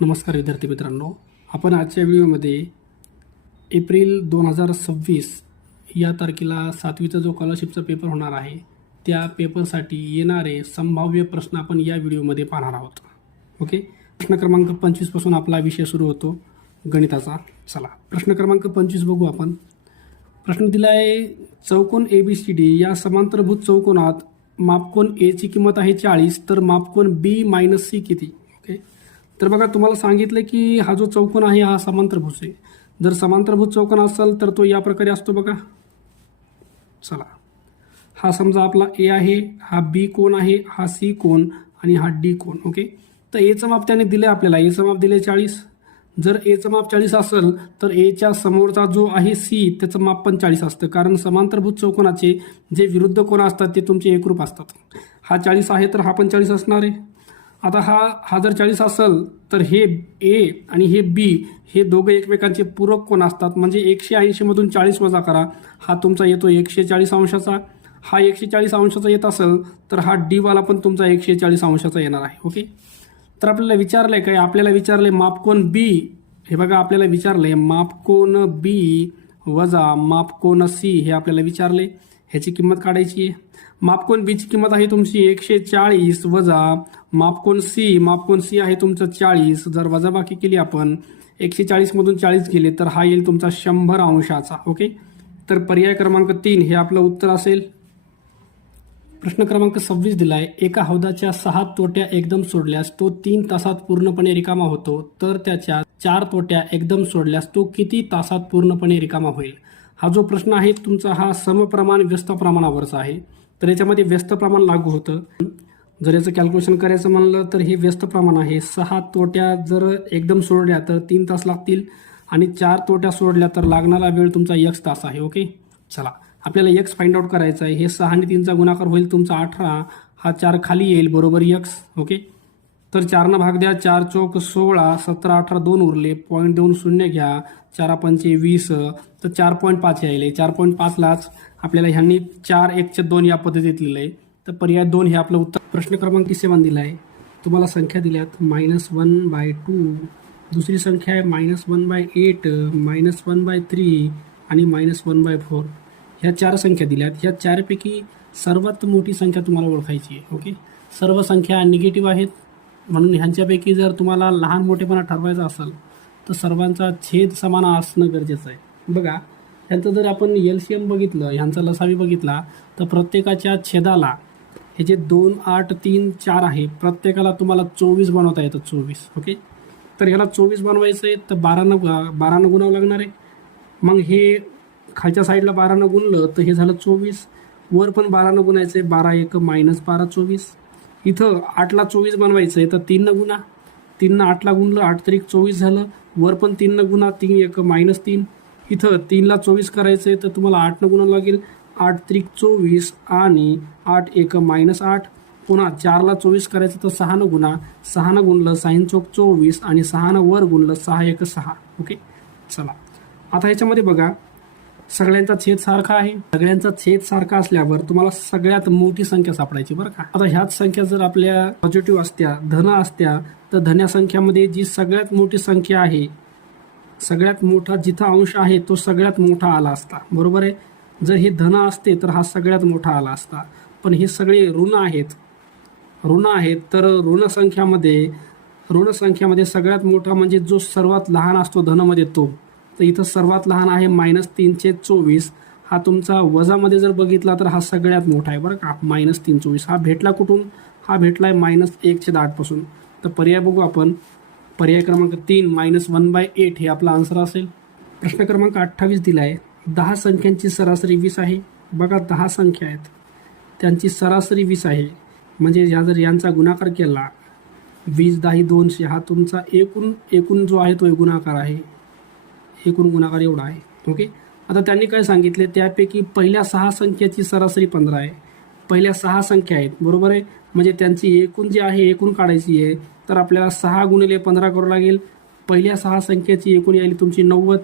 नमस्कार विद्यार्थी मित्रांनो, आपण आजच्या व्हिडिओमध्ये एप्रिल 2026 या तारखेला 7वीचा जो स्कॉलरशिपचा पेपर होणार आहे त्या पेपरसाठी येणारे संभाव्य प्रश्न आपण या व्हिडिओमध्ये पाहणार आहोत. ओके, प्रश्न क्रमांक 25 पासून आपला विषय सुरू होतो गणिताचा. चला प्रश्न क्रमांक 25 बघू आपण. प्रश्न दिला आहे, चौकोन ABCD या समांतरभुज चौकोनात मापकोन A ची किंमत आहे 40, तर मापकोन B - C किती? ओके, तर बघा तुम्हाला सांगितलं की हा जो चौकोन आहे हा समांतरभुज आहे. जर समांतरभुज चौकोन असेल तर तो या प्रकारे असतो बघा. चला, हा समजा आपला A आहे, हा B कोन आहे, हा C कोन आणि हा D कोन. ओके, तर Aचं माप त्याने दिले आपल्याला, Aचं माप दिले 40. जर Aचं माप 40 असेल तर Aच्या समोरचा जो आहे C त्याचं माप पण 40 असतं, कारण समांतरभुज चौकोनाचे जे विरुद्ध कोन असतात ते तुमचे एकरूप असतात. हा 40 आहे तर हा पण 40 असणार आहे. आता हा जर 40 असेल तर हे A आणि हे B हे दोघे एकमेकांचे पूरक कोन असतात. म्हणजे 180 मधून 40 वजा करा, हा तुमचा येतो 140 अंशाचा. हा 140 अंशाचा येत असेल तर हा D वाला पण तुमचा 140 अंशाचा येणार आहे. ओके, तर आपल्याला विचारलंय काय? आपल्याला विचारलंय मापकोन B. हे बघा आपल्याला विचारलंय मापकोन B वजा मापकोन C हे आपल्याला विचारले. ह्याची किंमत काढायची आहे. मापकोन B ची किंमत आहे तुमची 140 वजा मापकोन C आहे तुमचं 40. जर वजाबाकी केली आपण 140 मधून 40 गेले तर हा येईल तुमचा 100 अंशाचा. ओके, तर पर्याय क्रमांक 3 हे आपलं उत्तर असेल. प्रश्न क्रमांक 26 दिलाय, एका हौदाच्या 6 तोट्या एकदम सोडल्यास तो 3 तासात पूर्णपणे रिकामा होतो, तर त्याच्या 4 तोट्या एकदम सोडल्यास तो किती तासात पूर्णपणे रिकामा होईल? हा जो प्रश्न आहे तुमचा हा समप्रमाण व्यस्त प्रमाणावरचा आहे, तर याच्यामध्ये व्यस्त प्रमाण लागू होतं. जर याचं कॅल्क्युलेशन करायचं म्हणलं तर हे व्यस्त प्रमाण आहे. 6 तोट्या जर एकदम सोडल्या तर 3 तास लागतील आणि 4 तोट्या सोडल्या तर लागणारा वेळ तुमचा x तास आहे. ओके, चला आपल्याला x फाइंड आउट करायचा आहे. हे 6 आणि 3चा गुणाकार होईल तुमचा 18, हा 4 खाली येईल बरोबर x. ओके, तर 4 भाग द्या, 4 चौक 16, 17 18 2 उरले, पॉईंट देऊन 0 घ्या, 4 पंचे 20, तर 4.5 यायले. 4.5लाच आपल्याला ह्यांनी 4 1 2 या पद्धतीत लिहिलंय, तर पर्याय 2 हे आपलं उत्तर. प्रश्न क्रमांक 7 दिला आहे, तुम्हाला संख्या दिल्यात -1/2, दुसरी संख्या आहे -1/8, -1/3 आणि -1/4. ह्या 4 संख्या दिल्यात. ह्या 4 पैकी सर्वात मोठी संख्या तुम्हाला ओळखायची आहे. ओके, सर्व संख्या निगेटिव्ह आहेत म्हणून ह्यांच्यापैकी जर तुम्हाला लहान मोठेपणा ठरवायचा असेल तर सर्वांचा छेद समान असणं गरजेचं आहे. बघा ह्यांचं जर आपण LCM बघितलं, ह्यांचा लसावी बघितला तर प्रत्येकाच्या छेदाला हे जे 2 8 3 4 आहे, प्रत्येकाला तुम्हाला 24 बनवता येतं. 24. ओके, तर ह्याला 24 बनवायचं आहे तर 12 गुणावं लागणार आहे. मग हे खालच्या साईडला 12 गुणलं तर हे झालं 24, वर पण 12 गुणायचं आहे. 12 1 -12 24. इथं 8ला 24 बनवायचं आहे तर 3 गुणा, 3 8ला गुणलं, 8 3 24 झालं. वर पण 3 गुणा, 3 1 -3. इथं 3ला 24 करायचं आहे तर तुम्हाला 8 गुणावं लागेल. 8 3 24 आणि 8 1 -8. पुन्हा 4ला 24 करायचं तर 6 गुणा, 6 गुणलं 6 चौक 24 आणि 6 वर गुणलं 6 1 6. ओके, चला आता ह्याच्यामध्ये बघा सगळ्यांचा छेद सारखा आहे. सगळ्यांचा छेद सारखा असल्यावर तुम्हाला सगळ्यात मोठी संख्या सापडायची बरं का. आता ह्याच संख्या जर आपल्या पॉझिटिव्ह असत्या, धन असत्या, तर धन्या संख्यामध्ये जी सगळ्यात मोठी संख्या आहे, सगळ्यात मोठा जिथं अंश आहे तो सगळ्यात मोठा आला असता. बरोबर आहे. जर हे धन असते तर हा सगळ्यात मोठा आला असता, पण हे सगळे ऋण आहेत. तर ऋण संख्यामध्ये सगळ्यात मोठा म्हणजे जो सर्वात लहान असतो धनमध्ये तो, तर इथं सर्वात लहान आहे -3/24. हा तुमचा वजामध्ये जर बघितला तर हा सगळ्यात मोठा आहे बरं का. -3/24 हा भेटला कुठून? हा भेटलाय -1/8 पासून. तर पर्याय बघू आपण. पर्याय क्रमांक 3 -1/8 हे आपला आन्सर असेल. प्रश्न क्रमांक 28 दिला आहे, 10 संख्यांची सरासरी 20 आहे. बघा 10 संख्या आहेत, त्यांची सरासरी 20 आहे. म्हणजे जर यांचा गुणाकार केला 20 10 200, हा तुमचा एकूण जो आहे तो गुणाकार आहे. एकूण गुणाकार एवढा आहे. ओके, आता त्यांनी काय सांगितले, त्यापैकी पहिल्या 6 संख्येची सरासरी 15 आहे. पहिल्या 6 संख्या आहेत बरोबर आहे, म्हणजे त्यांची एकूण जी आहे एकूण काढायची आहे तर आपल्याला 6 गुणिले 15 करावं लागेल. पहिल्या 6 संख्येची एकूण यायली तुमची 90.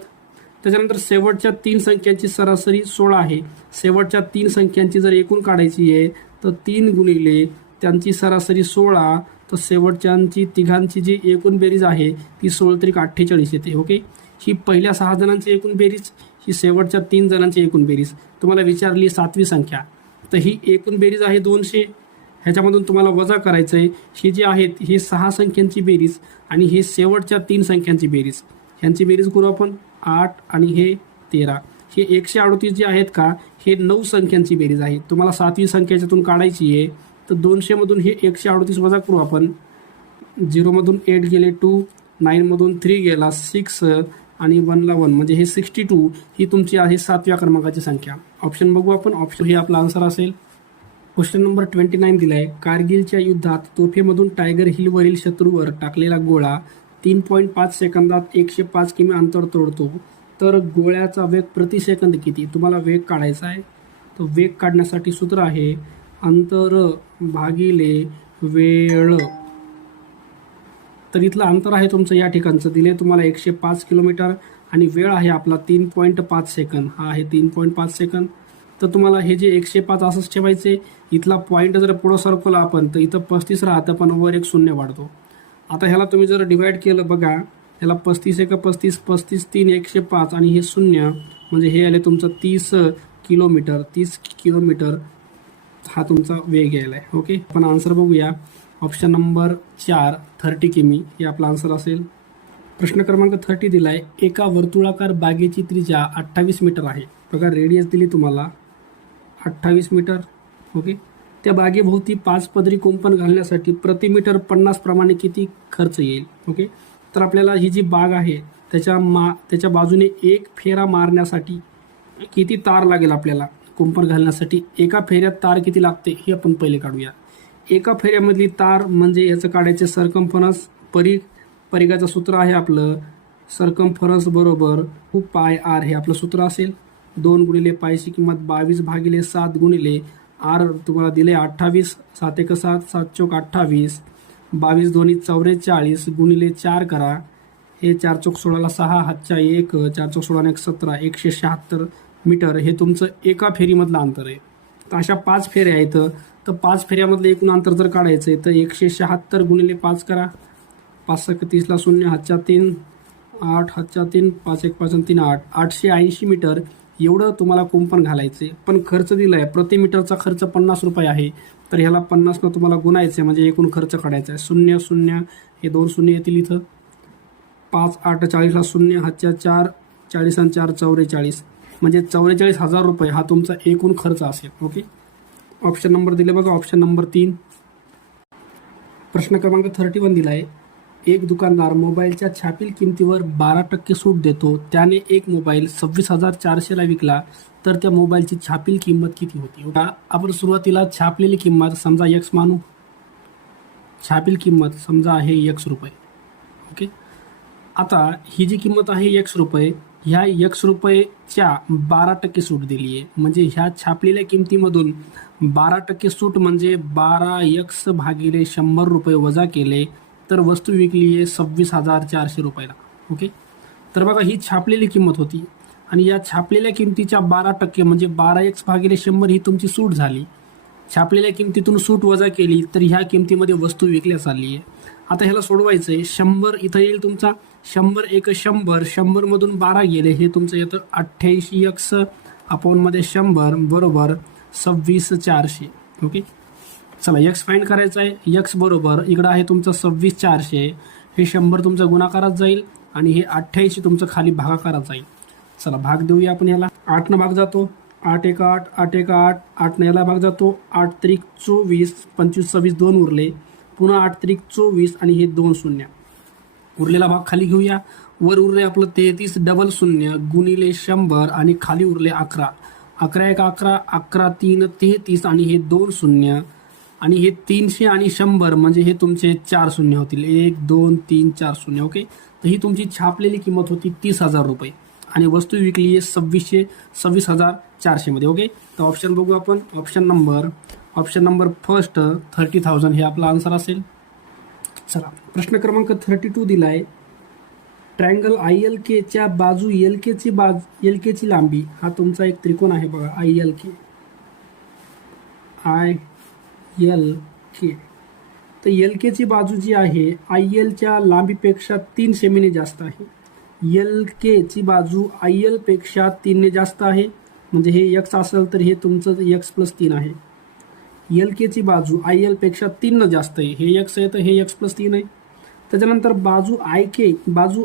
त्याच्यानंतर शेवटच्या 3 संख्यांची सरासरी 16 आहे. शेवटच्या 3 संख्यांची जर एकूण काढायची आहे तर 3 गुणिले त्यांची सरासरी 16, तर शेवटच्यांची तिघांची जी एकूण बेरीज आहे ती 16×48 येते. ओके, ही पहिल्या 6 जणांची एकूण बेरीज, ही शेवटच्या 3 जणांची एकूण बेरीज. तुम्हाला विचारली 7वी संख्या, तर ही एकूण बेरीज आहे 200. ह्याच्यामधून तुम्हाला वजा करायचं आहे. ही जी आहेत ही 6 संख्यांची बेरीज आणि हे शेवटच्या 3 संख्यांची बेरीज. ह्यांची बेरीज करू आपण 8 आणि हे 13. हे 138 जे आहेत का, हे 9 संख्यांची बेरीज आहे. तुम्हाला 7वी संख्या याच्यातून काढायची आहे. तर 200मधून हे 138 वजा करू आपण. 0मधून 8 गेले 2, 9मधून 3 गेला 6 आणि 1ला 1 म्हणजे हे 62. ही तुमची आहे 7व्या क्रमांकाची संख्या. ऑप्शन बघू आपण. ऑप्शन हे आपला आन्सर असेल. क्वेश्चन नंबर 29 दिला आहे. कारगिलच्या युद्धात तोफेमधून टायगर हिलवरील शत्रूवर टाकलेला गोळा 3.5 सेकंदात 105 किमी अंतर तोडतो, तर गोळ्याचा वेग प्रति सेकंद किती? तुम्हाला वेग काढायचा आहे. तर वेग काढण्यासाठी सूत्र आहे अंतर भागिले वेळ. तर इथलं अंतर आहे तुमचं या ठिकाणचं दिले तुम्हाला 105 किलोमीटर आणि वेळ आहे आपला 3.5 सेकंद. हा आहे 3.5 सेकंद. तर तुम्हाला हे जे 105 असंच ठेवायचे. इथला पॉईंट जर पुढं सरकवला आपण तर इथं 35 राहतं, पण वर एक शून्य वाढतो. आता ह्याला तुम्ही जर डिवाइड केलं बघा, ह्याला 35 1 35, 35 3 105 आणि हे शून्य म्हणजे हे आले तुमचं 30 किलोमीटर. 30 किलोमीटर हा तुमचा वेग यायला आहे. ओके, आपण आन्सर बघूया. ऑप्शन नंबर 4 30 किमी हे आपला आन्सर असेल. प्रश्न क्रमांक 30 दिला आहे. एका वर्तुळाकार बागेची त्रिज्या 28 मीटर आहे. बघा रेडियस दिली तुम्हाला 28 मीटर. ओके, त्या बागेभोवती 5 पदरी कुंपण घालण्यासाठी प्रति मीटर 50 प्रमाणे किती खर्च येईल? ओके, तर आपल्याला ही जी बाग आहे त्याच्या बाजूने एक फेरा मारण्यासाठी किती तार लागेल आपल्याला कुंपण घालण्यासाठी? एका फेऱ्यात तार किती लागते हे आपण पहिले काढूया. एका फेऱ्यामधली तार म्हणजे याचं काढायचे सरकमफरन्स. परिघाचं सूत्र आहे आपलं सरकमफरन्स बरोबर 2πr हे आपलं सूत्र असेल. 2 गुणिले पायची किंमत 22 भागिले 7 गुणिले आर तुम्हाला दिले 28. 7 1 7, 7 चौक 28, 22 दोन्ही 44 गुणिले 4 करा. हे 4 चौक 16ला 6, हातच्या 1, 4 चौक 16 1 17, 176 मीटर हे तुमचं एका फेरीमधलं अंतर आहे. तर अशा 5 फेऱ्या आहेत. तर 5 फेऱ्यामधलं एकूण अंतर जर काढायचं आहे तर 176 गुणिले 5 करा. 5 1 30ला 0, हातच्या 3, 8 हातच्या 3, 5 1 5 3 8, 880 मीटर एवढं तुम्हाला कुंपण घालायचे. पण खर्च दिला आहे प्रति मीटरचा खर्च 50 रुपये आहे. तर ह्याला 50 तुम्हाला गुणायचं म्हणजे एकूण खर्च काढायचा आहे. 0 0 हे 2 शून्य येतील इथं. 5 8 40ला 0, हातच्या 4, 40 आणि 4 44 म्हणजे 44,000 रुपये हा तुमचा एकूण खर्च असेल. ओके, ऑप्शन नंबर दिले बघा. Option number 3. प्रश्न क्रमांक 31 दिला आहे. एक दुकानदार मोबाईलच्या छापील किमतीवर 12% सूट देतो. त्याने एक मोबाईल 26,400ला विकला, तर त्या मोबाईलची छापील किंमत किती होती? आपण सुरुवातीला छापलेली किंमत समजा x मानू. छापील किंमत समजा आहे x रुपये. ओके, आता ही जी किंमत आहे x रुपये, ह्या x रुपयेच्या 12% सूट दिली आहे. म्हणजे ह्या छापलेल्या किमतीमधून 12% सूट म्हणजे 12x भागिले 100 रुपये वजा केले तर वस्तू विकली आहे 26,400 रुपयाला. ओके, तर बघा ही छापलेली किंमत होती आणि या छापलेल्या किमतीच्या 12% म्हणजे 12x भागिले 100 ही तुमची सूट झाली. छापलेल्या किमतीतून सूट वजा केली तर ह्या किमतीमध्ये वस्तू विकल्या चालली आहे. आता ह्याला सोडवायचं आहे. 100 इथं येईल तुमचा 100 1 100, 100मधून 12 गेले हे तुमचं येतं 88x अपॉनमध्ये 100 बरोबर 26,400. ओके, चला x फाइंड करायचं आहे. x बरोबर इकडं आहे तुमचं 26,400, हे 100 तुमचं गुणाकारात जाईल आणि हे 88 तुमचं खाली भागाकारात जाईल. चला भाग देऊया आपण ह्याला. 8 भाग जातो. 8 1 8, 8 1 8, 8 याला भाग जातो. 8 3 24, 25 26 2 उरले. पुन्हा 8 3 24 आणि हे 2 शून्य. उरलेला भाग खाली घेऊया. वर उरले आपलं 33 डबल 0 गुणिले 100 आणि खाली उरले 11. 11 1 11, 11 3 33 आणि हे 2 शून्य आणि हे 300 आणि 100 म्हणजे हे तुमचे 4 शून्य होतील. 1 2 3 4 शून्य. ओके, तर ही तुमची छापलेली किंमत होती 30,000 रुपये आणि वस्तू विकली आहे 26,400 मध्ये. ओके, तर ऑप्शन बघू आपण. ऑप्शन नंबर फर्स्ट 30,000 हे आपला आन्सर असेल. चला प्रश्न क्रमांक 32 दिला आहे. ट्रायंगल ILK च्या बाजू LK ची लांबी हा तुमचा एक त्रिकोण आहे बघा. ILK तर एल केची बाजू जी आहे आय एलच्या लांबीपेक्षा 3 सेमीने जास्त आहे. एल केची बाजू आय एलपेक्षा 3ने जास्त आहे, म्हणजे हे एक्स असेल तर हे तुमचं x+3 आहे. एल केची बाजू आय एलपेक्षा 3 जास्त आहे, हे एक्स आहे तर हे x+3 आहे. त्याच्यानंतर बाजू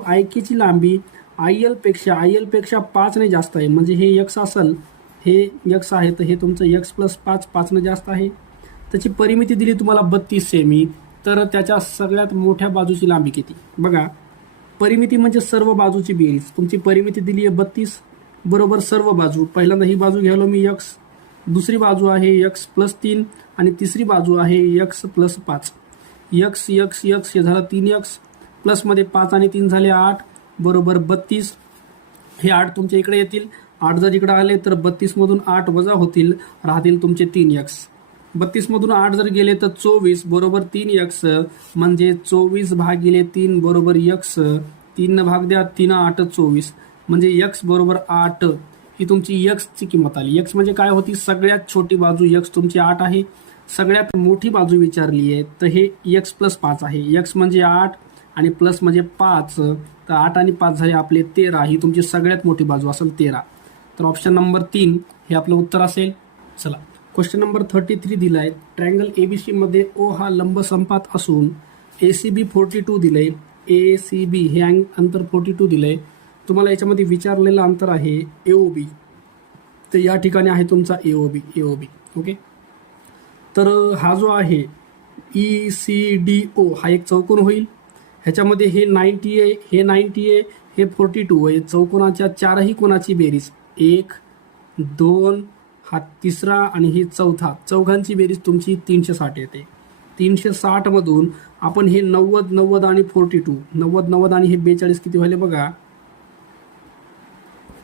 आय केची लांबी आय एलपेक्षा 5ने जास्त आहे, म्हणजे हे एक्स असेल, हे एक्स आहे तर हे तुमचं x+5 5ने जास्त आहे. त्याची परिमिती दिली तुम्हाला 32 सेमी, तर त्याच्या सगळ्यात मोठ्या बाजूची लांबी किती? बघा, परिमिती म्हणजे सर्व बाजूची बेरीज. तुमची परिमिती दिली आहे 32 बरोबर सर्व बाजू. पहिल्यांदा ही बाजू घ्यायलो मी x, दुसरी बाजू आहे x+3 आणि तिसरी बाजू आहे x+5. x हे झालं 3x, प्लसमध्ये 5 आणि 3 झाले 8 बरोबर 32. हे 8 तुमच्या इकडे येतील. 8 जर इकडे आले तर 32मधून 8 वजा होतील, राहतील तुमचे 3x. 32मधून 8 जर गेले तर 24 बरोबर 3x, म्हणजे 24/3 बरोबर x. 3 भाग द्या, 3 8 24, म्हणजे x बरोबर 8. ही तुमची x ची किंमत आली. x म्हणजे काय होती? सगळ्यात छोटी बाजू x तुमची 8 आहे. सगळ्यात मोठी बाजू विचारली आहे तर हे x+5 आहे. x म्हणजे 8 आणि प्लस म्हणजे 5, तर 8 आणि 5 झाले आपले 13. ही तुमची सगळ्यात मोठी बाजू असेल 13. तर ऑप्शन नंबर 3 हे आपलं उत्तर असेल. चला, क्वेश्चन नंबर 33 दिला आहे. ट्रायंगल ABC मध्ये O हा लंब संपात असून ACB 42 दिलंय. ACB हे अंतर 42 दिलंय. तुम्हाला याच्यामध्ये विचारलेलं अंतर आहे AOB, तर या ठिकाणी आहे तुमचा AOB. ओके, तर हा जो आहे ECDO हा एक चौकोन होईल. ह्याच्यामध्ये हे 90 आहे, हे 90 आहे, हे 42 आहे. चौकोनाच्या चारही कोणाची बेरीज 1 2 हा तिसरा आणि ही चौथा, चौघांची बेरीज तुमची 360 येते. 360 मधून आपण हे 90 आणि 42, 90 आणि हे 42 किती व्हायले बघा.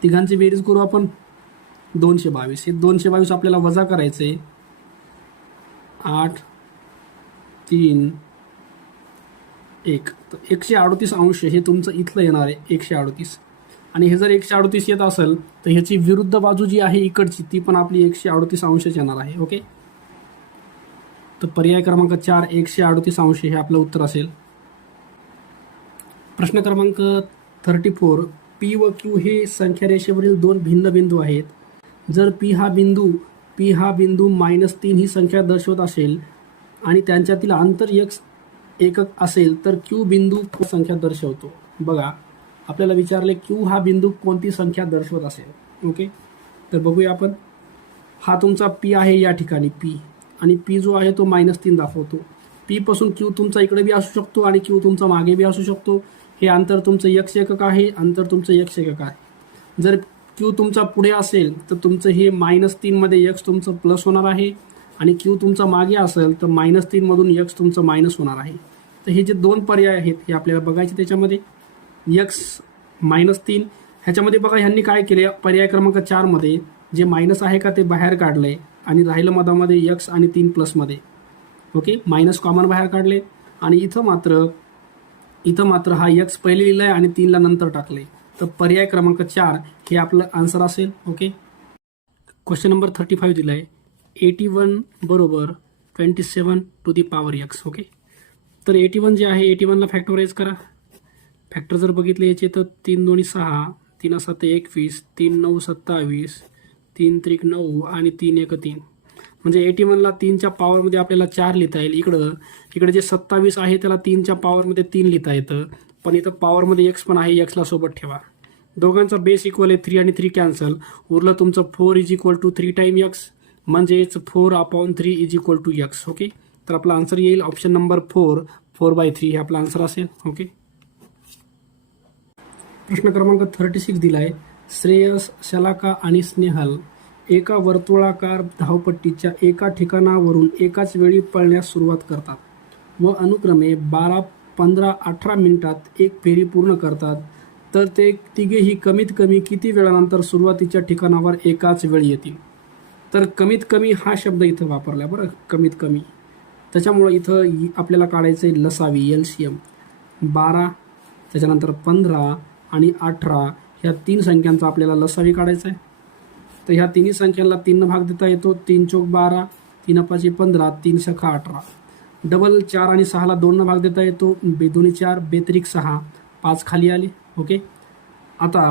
तिघांची बेरीज करू आपण 222. हे 222 आपल्याला वजा करायचे. 8 3 1, तर 138 अंश हे तुमचं इथलं येणार आहे 138. आणि हे जर 138 येत असेल तर ह्याची विरुद्ध बाजू जी आहे इकडची ती पण आपली 138 अंशच येणार आहे. ओके, तर पर्याय क्रमांक 4 138 अंश हे आपलं उत्तर असेल. प्रश्न क्रमांक 34. P व Q हे संख्या रेषेवरील दोन भिन्न बिंदू आहेत. जर P हा बिंदू -3 ही संख्या दर्शवत असेल आणि त्यांच्यातील अंतर x एकक असेल तर Q बिंदू संख्या दर्शवतो. बघा, आपल्याला विचारले Q हा बिंदू कोणती संख्या दर्शवत असेल. ओके, तर बघूया आपण. हा तुमचा P आहे या ठिकाणी P, आणि P जो आहे तो -3 दाखवतो. P पासून Q तुमचा इकडे बी असू शकतो आणि Q तुमचा मागे बी असू शकतो. हे अंतर तुमचं x एकक आहे, अंतर तुमचं x एकक आहे. जर Q तुमचा पुढे असेल तर तुमचं हे -3 मध्ये x तुमचं प्लस होणार आहे, आणि Q तुमचा मागे असेल तर -3 मधून x तुमचं मायनस होणार आहे. तर हे जे दोन पर्याय आहेत हे आपल्याला बघायचे. त्याच्यामध्ये x -3 ह्याच्यामध्ये बघा ह्यांनी काय केले, पर्याय क्रमांक 4 मध्ये जे मायनस आहे का ते बाहेर काढले आणि राहिलं मधामध्ये x आणि 3 प्लसमध्ये. ओके, मायनस कॉमन बाहेर काढले, आणि इथं मात्र हा x पहिले लिहिलाय आणि 3ला नंतर टाकले. तर पर्याय क्रमांक 4 हे आपलं आन्सर असेल. ओके, क्वेश्चन नंबर 35 दिलाय. 81 बरोबर 27⁻x. ओके, तर 81 जे आहे 81ला फॅक्टराईज करा. फॅक्टर जर बघितले याचे तर 3 2 6, 3 7 21, 3 9 27, 3 3 9 आणि 3 1 3. म्हणजे 81ला 3च्या पॉवरमध्ये आपल्याला 4 लिहिता येईल. इकडे जे 27 आहे त्याला 3च्या पॉवरमध्ये 3 लिहिता येतं, पण इथं पॉवरमध्ये x पण आहे, xला सोबत ठेवा. दोघांचा बेस इक्वल आहे 3 आणि 3 कॅन्सल. उरलं तुमचं 4 = 3 टाइम x, म्हणजेच 4/3 = x. ओके, तर आपला आन्सर येईल ऑप्शन नंबर 4/3 हे आपला आन्सर असेल. ओके, प्रश्न क्रमांक 36 दिलाय. श्रेयस, शलाका आणि स्नेहल एका वर्तुळाकार धावपट्टीच्या एका ठिकाणावरून एकाच वेळी पळण्यास सुरुवात करतात व अनुक्रमे 12, 15, 18 मिनिटात एक फेरी पूर्ण करतात, तर ते तिघेही कमीत कमी किती वेळानंतर सुरुवातीच्या ठिकाणावर एकाच वेळी येतील. तर कमीत कमी हा शब्द इथं वापरला बरं, कमीत कमी. त्याच्यामुळं इथं आपल्याला काढायचं आहे लसावी, LCM. 12, त्याच्यानंतर 15 आणि 18 ह्या 3 संख्यांचा आपल्याला लसावी काढायचा आहे. तर ह्या तिन्ही संख्यांना 3 भाग देता येतो. 3 चौक 12, 3 पाचे 15, 3 सखा 18. डबल 4 आणि 6ला 2 भाग देता येतो, बेदोनी 4, बेत्रिक 6, 5 खाली आले. ओके. आता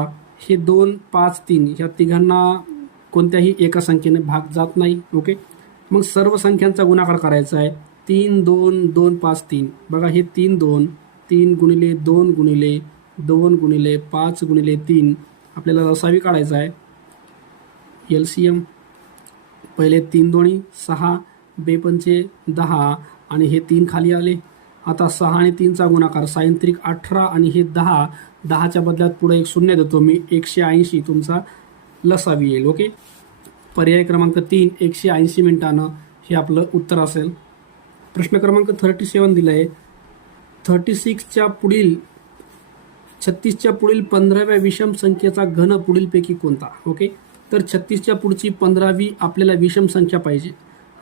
हे 2, 5, 3 ह्या तिघांना कोणत्याही एका संख्येने भाग जात नाही. ओके. मग सर्व संख्यांचा गुणाकार करायचा आहे. 3, 2, 2, 5, 3. बघा हे 3, 2, 3 गुणिले 2 गुणिले 2 गुणिले 5 गुणिले 3 आपल्याला लसावी काढायचा आहे. LCM पहिले 3 दोणी 6, बेपंचे 10 आणि हे 3 खाली आले. आता 6 आणि 3चा गुणाकार सायंत्रिक 18 आणि हे 10, 10च्या बदल्यात पुढे एक शून्य देतो मी, 180 तुमचा लसावी येईल. ओके. पर्याय क्रमांक 3 180 मिनिटानं हे आपलं उत्तर असेल. प्रश्न क्रमांक 37 दिला आहे. 36च्या पुढील 36च्या पुढील 15व्या विषम संख्येचा घन पुढीलपैकी कोणता. ओके. तर 36च्या पुढची 15वी आपल्याला विषम संख्या पाहिजे.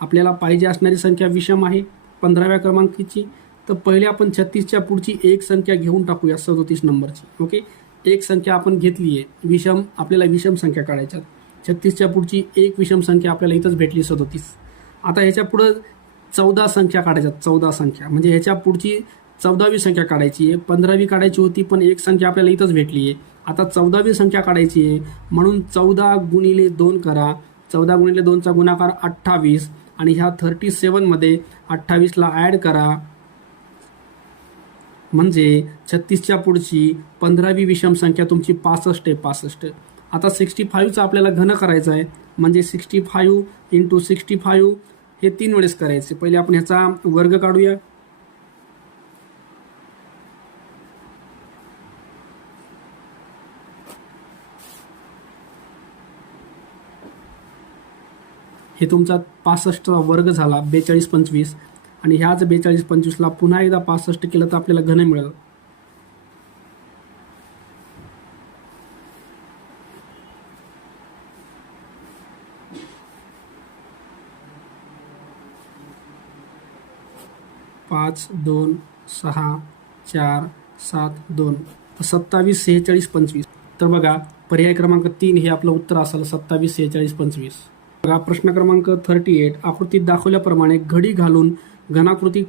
आपल्याला पाहिजे असणारी संख्या विषम आहे 15व्या क्रमांकाची. तर पहिले आपण 36च्या पुढची एक संख्या घेऊन टाकूया 37 नंबरची. ओके. एक संख्या आपण घेतली आहे विषम, आपल्याला विषम संख्या काढायच्यात. 36च्या पुढची एक विषम संख्या आपल्याला इथंच भेटली 37. आता ह्याच्या पुढं 14 संख्या काढायच्यात. 14 संख्या म्हणजे ह्याच्या पुढची 14वी संख्या काढायची आहे. 15वी काढायची होती पण एक संख्या आपल्याला इथंच भेटली आहे. आता 14वी संख्या काढायची आहे म्हणून 14 गुणिले 2 करा. 14 गुणिले 2चा गुणाकार 28 आणि ह्या 37मध्ये 28ला ॲड करा म्हणजे 36च्या पुढची 15वी विषम संख्या तुमची 65 आहे. 65. आता 65चा आपल्याला घन करायचा आहे म्हणजे 65 × 65 हे 3 वेळेस करायचे. पहिले आपण ह्याचा वर्ग काढूया. हे तुमचा 65चा वर्ग झाला 42 25 आणि ह्याच 42 25ला पुन्हा एकदा 65 केलं तर आपल्याला घन मिळेल. पाच 2 6 4 7 2 27 46 25. तर बघा पर्याय क्रमांक 3 हे आपलं उत्तर असेल 27 46 25. बघा प्रश्न क्रमांक 38. आकृतीत दाखवल्याप्रमाणे घडी घालून घनाकृती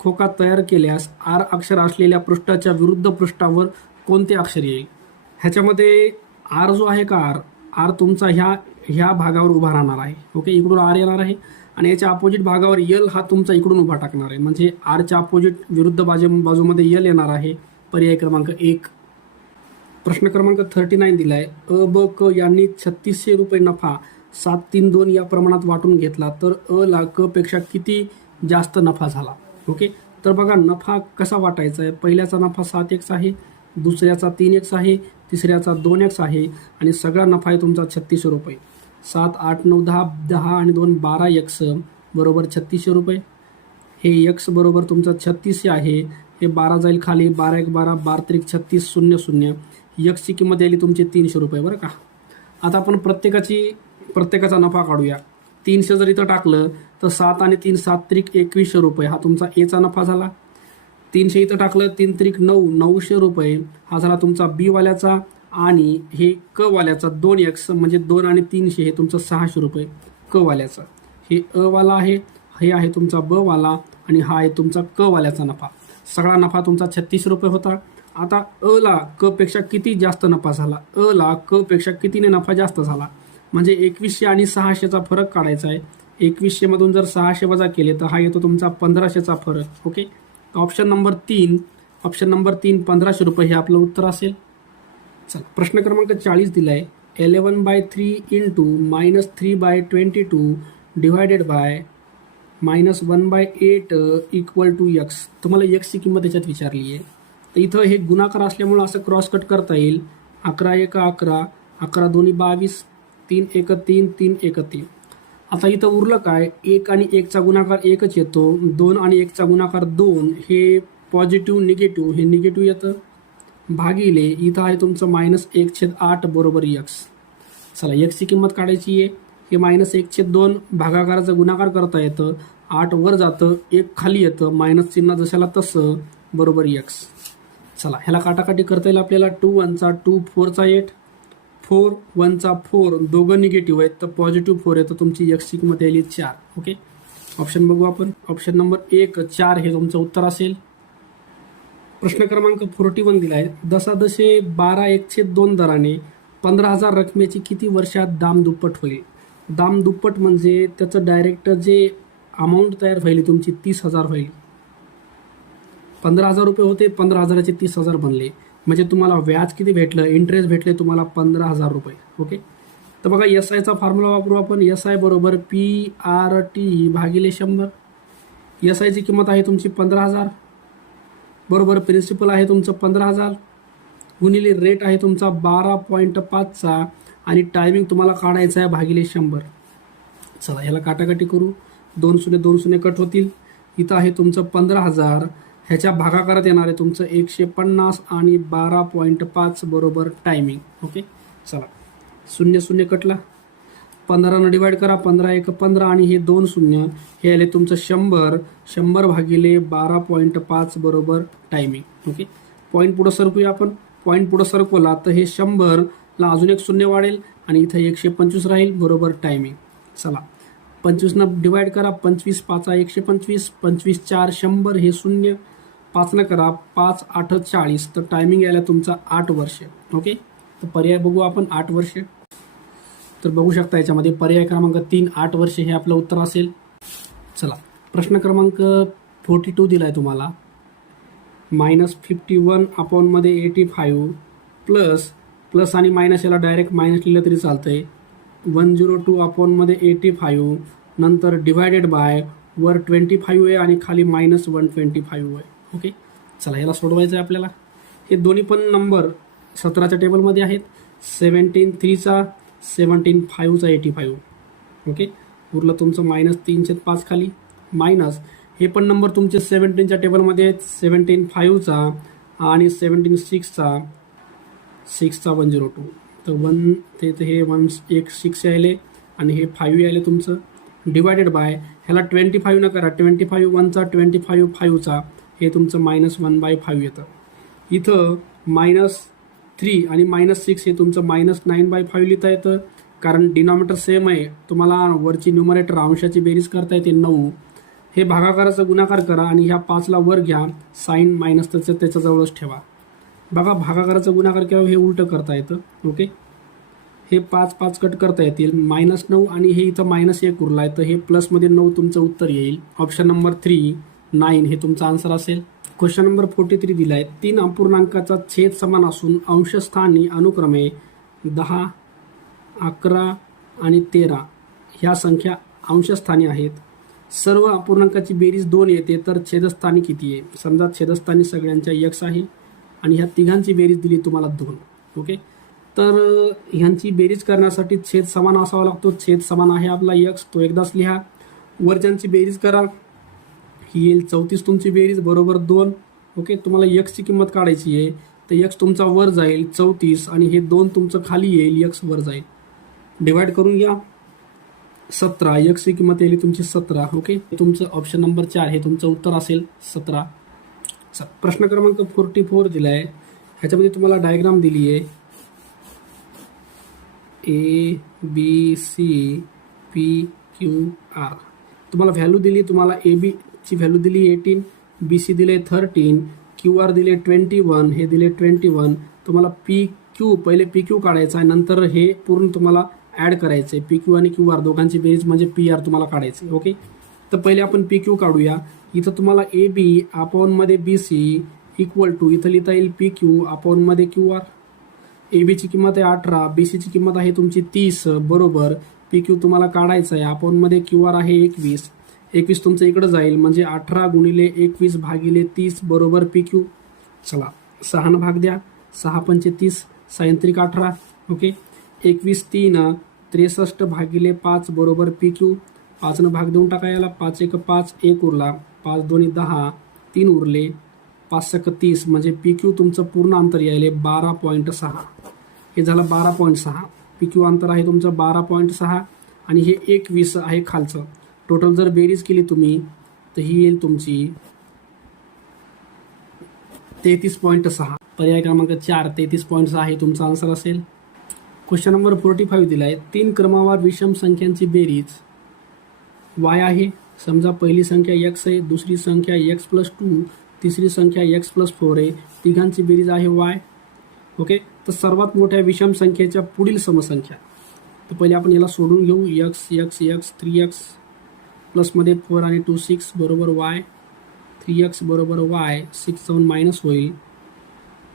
खोका तयार केल्यास आर अक्षर असलेल्या पृष्ठाच्या विरुद्ध पृष्ठावर कोणते अक्षर येईल. ह्याच्यामध्ये आर जो आहे का आर तुमचा ह्या भागावर उभा राहणार आहे. ओके. इकडून आर येणार आहे आणि याच्या अपोजिट भागावर यल हा तुमचा इकडून उभा टाकणार आहे म्हणजे आरच्या अपोजिट विरुद्ध बाजूमध्ये यल येणार आहे. पर्याय क्रमांक 1. प्रश्न क्रमांक 39 दिला आहे. अ ब क यांनी 3600 रुपये नफा 732 या प्रमाणात वाटून घेतला तर अ ला क पेक्षा किती जास्त नफा झाला. ओके. तर बघा नफा कसा वाटायचा आहे. पहिल्याचा नफा 7x आहे, दुसऱ्याचा 3x आहे, तिसऱ्याचा 2x आहे आणि सगळा नफा आहे तुमचा 3600 रुपये. 7 8 9 10 10 आणि 2 12x बरोबर 3600 रुपये. हे x बरोबर तुमचा 3600 आहे. हे 12 जाईल खाली, 12 1 12, 12 3 36 0 0. x ची किंमत आली तुमची 300 रुपये बरं का. आता आपण प्रत्येकाचा नफा काढूया. 300 जर इथं टाकलं तर 7 आणि 3 7 3 2100 रुपये हा तुमचा एचा नफा झाला. 300 इथं टाकलं 3 3 9 900 रुपये हा झाला तुमचा बी वाल्याचा आणि हे क वाल्याचा 2x म्हणजे 2 आणि 300 हे तुमचं 600 रुपये क वाल्याचा. हे अ वाला आहे, हे आहे तुमचा ब वाला आणि हा आहे तुमचा क वाल्याचा नफा. सगळा नफा तुमचा 3600 रुपये होता. आता अ ला क पेक्षा किती जास्त नफा झाला. अ ला क पेक्षा कितीने नफा जास्त झाला म्हणजे 2100 आणि 600चा फरक काढायचा आहे. 2100 मधून जर 600 वजा केले तर हा येतो तुमचा 1500चा फरक. ओके. ऑप्शन नंबर 3 1500 रुपये हे आपलं उत्तर असेल. चला प्रश्न क्रमांक 40 दिला आहे. 11/3 × -3/22 डिवायडेड बाय -1/8 = x. तुम्हाला x ची किंमत त्याच्यात विचारली आहे. तर इथं हे गुणाकार असल्यामुळं असं क्रॉस कट करता येईल. 11 1 11, 11 2 22, 3 1 3, 3 1 3. आता इथं उरलं काय. 1 आणि 1चा गुणाकार 1च येतो. 2 आणि 1चा गुणाकार 2. हे पॉझिटिव्ह निगेटिव्ह हे निगेटिव्ह येतं भागिले इथं आहे तुमचं -1/8 बरोबर x. चला x ची किंमत काढायची आहे. हे -1/2 भागाकाराचा गुणाकार करता येतं. 8 वर जातं, 1 खाली येतं, मायनस चिन्ह जशाला तसं बरोबर x. चला ह्याला काटाकाटी करता येईल आपल्याला. 2 1 2, 4 8, 4 1 4. दोघं निगेटिव्ह आहेत तर पॉझिटिव्ह 4 येतं. तुमची x ची किंमत यायली 4. ओके. ऑप्शन बघू आपण. ऑप्शन नंबर 1 4 हे तुमचं उत्तर असेल. प्रश्न क्रमांक 41 दिला आहे. दशादशे 12/1/2 दराने 15,000 रकमेची किती वर्षात दाम दुप्पट होईल? दाम दुप्पट म्हणजे त्याचं डायरेक्ट जे अमाऊंट तयार होईल तुमची 30,000 होईल. 15,000 रुपये होते, 15,000चे 30,000 बनले, म्हणजे तुम्हाला व्याज किती भेटलं, इंटरेस्ट भेटले तुम्हाला 15,000 रुपये. ओके, तर बघा एस आयचा फॉर्म्युला वापरू आपण. एस आय बरोबर PRT भागिले 100. एस आयची किंमत आहे तुमची 15,000 बरोबर प्रिन्सिपल आहे तुमचं 15,000 गुणिले रेट आहे तुमचा 12.5चा आणि टायमिंग तुम्हाला काढायचा आहे भागिले 100. चला ह्याला काटाकाटी करू. 2 शून्य 2 शून्य कट होतील. इथं आहे तुमचं 15,000, ह्याच्या भागाकारात येणार आहे तुमचं 150 आणि 12.5 बरोबर टायमिंग. ओके, चला 0 0 कटला. 15 डिवाइड करा. 15 1 15 आणि हे 2 शून्य हे आले तुमचं 100. 100 भागिले 12.5 बरोबर टायमिंग. ओके, पॉईंट पुढं सरकूया आपण. पॉईंट पुढं सरकवला तर हे 100ला अजून एक शून्य वाढेल आणि इथं 125 राहील बरोबर टायमिंग. चला 25 डिवाइड करा. 25 5 125, 25 4 100 हे शून्य, 5 करा. 5 8 40 तर टायमिंग यायला तुमचा 8 वर्ष. ओके, तर पर्याय बघू आपण 8 वर्ष. तर बघू शकता याच्यामध्ये पर्याय क्रमांक 3 8 वर्ष हे आपलं उत्तर असेल. चला प्रश्न क्रमांक 42 दिला आहे तुम्हाला. -51 अपॉनमध्ये 85 प्लस आणि मायनस याला डायरेक्ट मायनस लिहिलं तरी चालतंय. 102 अपॉनमध्ये 85 नंतर डिवायडेड बाय वर 25 आहे आणि खाली -125 आहे. ओके, चला याला सोडवायचं आहे आपल्याला. हे दोन्ही पण नंबर 17च्या टेबलमध्ये आहेत. 17 3चा 17 5चा 85. ओके, उरलं तुमचं -3/5 खाली मायनस हे पण नंबर तुमचे 17च्या टेबलमध्ये आहेत. 17 5चा आणि 17 6चा 102. तर 1 ते हे 1 एक 6 यायले आणि हे 5 यायले तुमचं. डिवायडेड बाय ह्याला 25 न करा. 25 1चा 25 5चा हे तुमचं -1/5 येतं. इथं -3 आणि -6 हे तुमचं -9/5 लिहिता येतं, कारण डिनॉमिनेटर सेम आहे. तुम्हाला वरची न्यूमरेटर अंशाची बेरीज करता येते 9. हे भागाकाराचा गुणाकार करा आणि ह्या 5ला वर घ्या. साईन मायनस त्याच्याजवळच ठेवा. बघा भागाकाराचा गुणाकार केव्हा हे उलटं करता येतं. ओके, हे 5 5 कट करता येतील. -9 आणि हे इथं -1 उरला आहे, तर हे प्लसमध्ये 9 तुमचं उत्तर येईल. ऑप्शन नंबर 3 9 हे तुमचा आन्सर असेल. क्वेश्चन नंबर 43 दिला आहे. 3 अपूर्णांकाचा छेद समान असून अंशस्थानी अनुक्रमे 10 11 आणि 13 ह्या संख्या अंशस्थानी आहेत. सर्व अपूर्णांकाची बेरीज 2 येते, तर छेदस्थानी किती आहे? समजा छेदस्थानी सगळ्यांच्या x आहे आणि ह्या तिघांची बेरीज दिली तुम्हाला 2. ओके, तर ह्यांची बेरीज करण्यासाठी छेद समान असावा लागतो. छेद समान आहे आपला x, तो एकदाच लिहा. वरच्यांची बेरीज करा. ही येईल 34 तुमची बेरीज बरोबर 2. ओके, तुम्हाला x ची किंमत काढायची आहे, तर x तुमचा वर जाईल 34 आणि हे 2 तुमचं खाली येईल, x वर जाईल. डिवाइड करून घ्या. 17 x ची किंमत येईल तुमची 17. ओके, तुमचं ऑप्शन नंबर 4 हे तुमचं उत्तर असेल 17. प्रश्न क्रमांक 44 दिला आहे. ह्याच्यामध्ये तुम्हाला डायग्राम दिली आहे. ABCPQR तुम्हाला व्हॅल्यू दिली. तुम्हाला AB ची व्हॅल्यू दिली 18, BC दिले 13, QR दिले 21, हे दिले 21. तुम्हाला PQ पहिले PQ काढायचा आहे, नंतर हे पूर्ण तुम्हाला ॲड करायचं आहे. PQ आणि QR दोघांची बेरीज म्हणजे PR तुम्हाला काढायचं. ओके, तर पहिले आपण PQ काढूया. इथं तुम्हाला AB अपॉनमध्ये BC इक्वल टू इथं लिहिता येईल PQ अपॉनमध्ये QR. AB ची किंमत आहे 18, BC ची किंमत आहे तुमची 30 बरोबर PQ तुम्हाला काढायचं आहे. अपॉनमध्ये QR आहे 21. 21 तुमचं इकडं जाईल म्हणजे 18 गुणिले 21 भागिले 30 बरोबर PQ. चला 6 न भाग द्या. 6 पंचे 30, 6 18. ओके, 21 3 63 भागिले 5 बरोबर PQ. 5 न भाग देऊन टाका याला. 5 1 5 1 उरला. 5 2 10 3 उरले. 5 1 30 म्हणजे PQ तुमचं पूर्ण अंतर यायले 12.6. हे झालं 12.6. PQ अंतर आहे तुमचं 12.6 आणि हे 21 आहे खालचं. टोटल जर बेरीज केली तुम्ही तर ही येईल तुमची 33.6. पर्याय क्रमांक 4 33.6 हे तुमचा आन्सर असेल. क्वेश्चन नंबर 45 दिला आहे. 3 क्रमावर विषम संख्यांची बेरीज y आहे समजा पहिली संख्या x आहे, दुसरी संख्या x+2, तिसरी संख्या x+4 आहे, तिघांची बेरीज आहे y. ओके, तर सर्वात मोठ्या विषम संख्येच्या पुढील समसंख्या. तर पहिले आपण याला सोडून घेऊ. x 3x प्लसमध्ये 4 आणि 2 6 बरोबर y. 3x बरोबर y. 6 जाऊन मायनस होईल.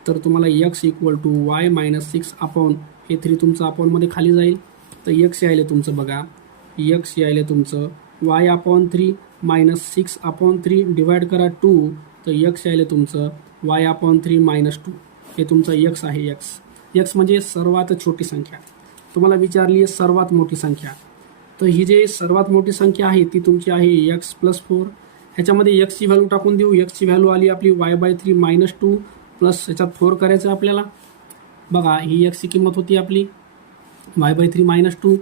तर तुम्हाला x = y - 6 अपॉन हे 3 तुमचं अपॉनमध्ये खाली जाईल. तर x यायले तुमचं बघा, x यायले तुमचं y/3 - 6/3 डिवाइड करा 2. तर x यायले तुमचं y/3 - 2. हे तुमचं x आहे. x म्हणजे सर्वात छोटी संख्या. तुम्हाला विचारली आहे सर्वात मोठी संख्या. तर ही जी सर्वात मोठी संख्या आहे ती तुमची आहे x+4. ह्याच्यामध्ये x ची व्हॅल्यू टाकून देऊ. x ची व्हॅल्यू आली आपली y/3 - 2 प्लस ह्याच्यात 4 करायचं आपल्याला. बघा, ही x ची किंमत होती आपली y/3 - 2.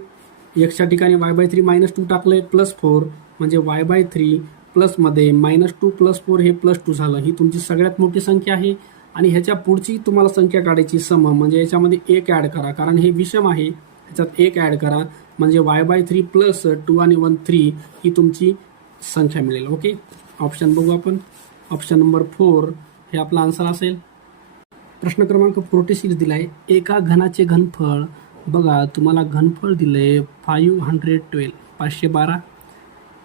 एक्सच्या ठिकाणी y/3 - 2 टाकलं प्लस 4 म्हणजे y/3 प्लसमध्ये -2 + 4 हे +2 झालं. ही तुमची सगळ्यात मोठी संख्या आहे. आणि ह्याच्या पुढची तुम्हाला संख्या काढायची सम, म्हणजे याच्यामध्ये 1 ॲड करा कारण हे विषम आहे. ह्याच्यात 1 ॲड करा म्हणजे y/3 प्लस 2 आणि 1 3 ही तुमची संख्या मिळेल. ओके, ऑप्शन बघू आपण. ऑप्शन नंबर 4 हे आपला आन्सर असेल. प्रश्न क्रमांक 46 दिला आहे. एका घनाचे घनफळ. बघा, तुम्हाला घनफळ दिले 512 512.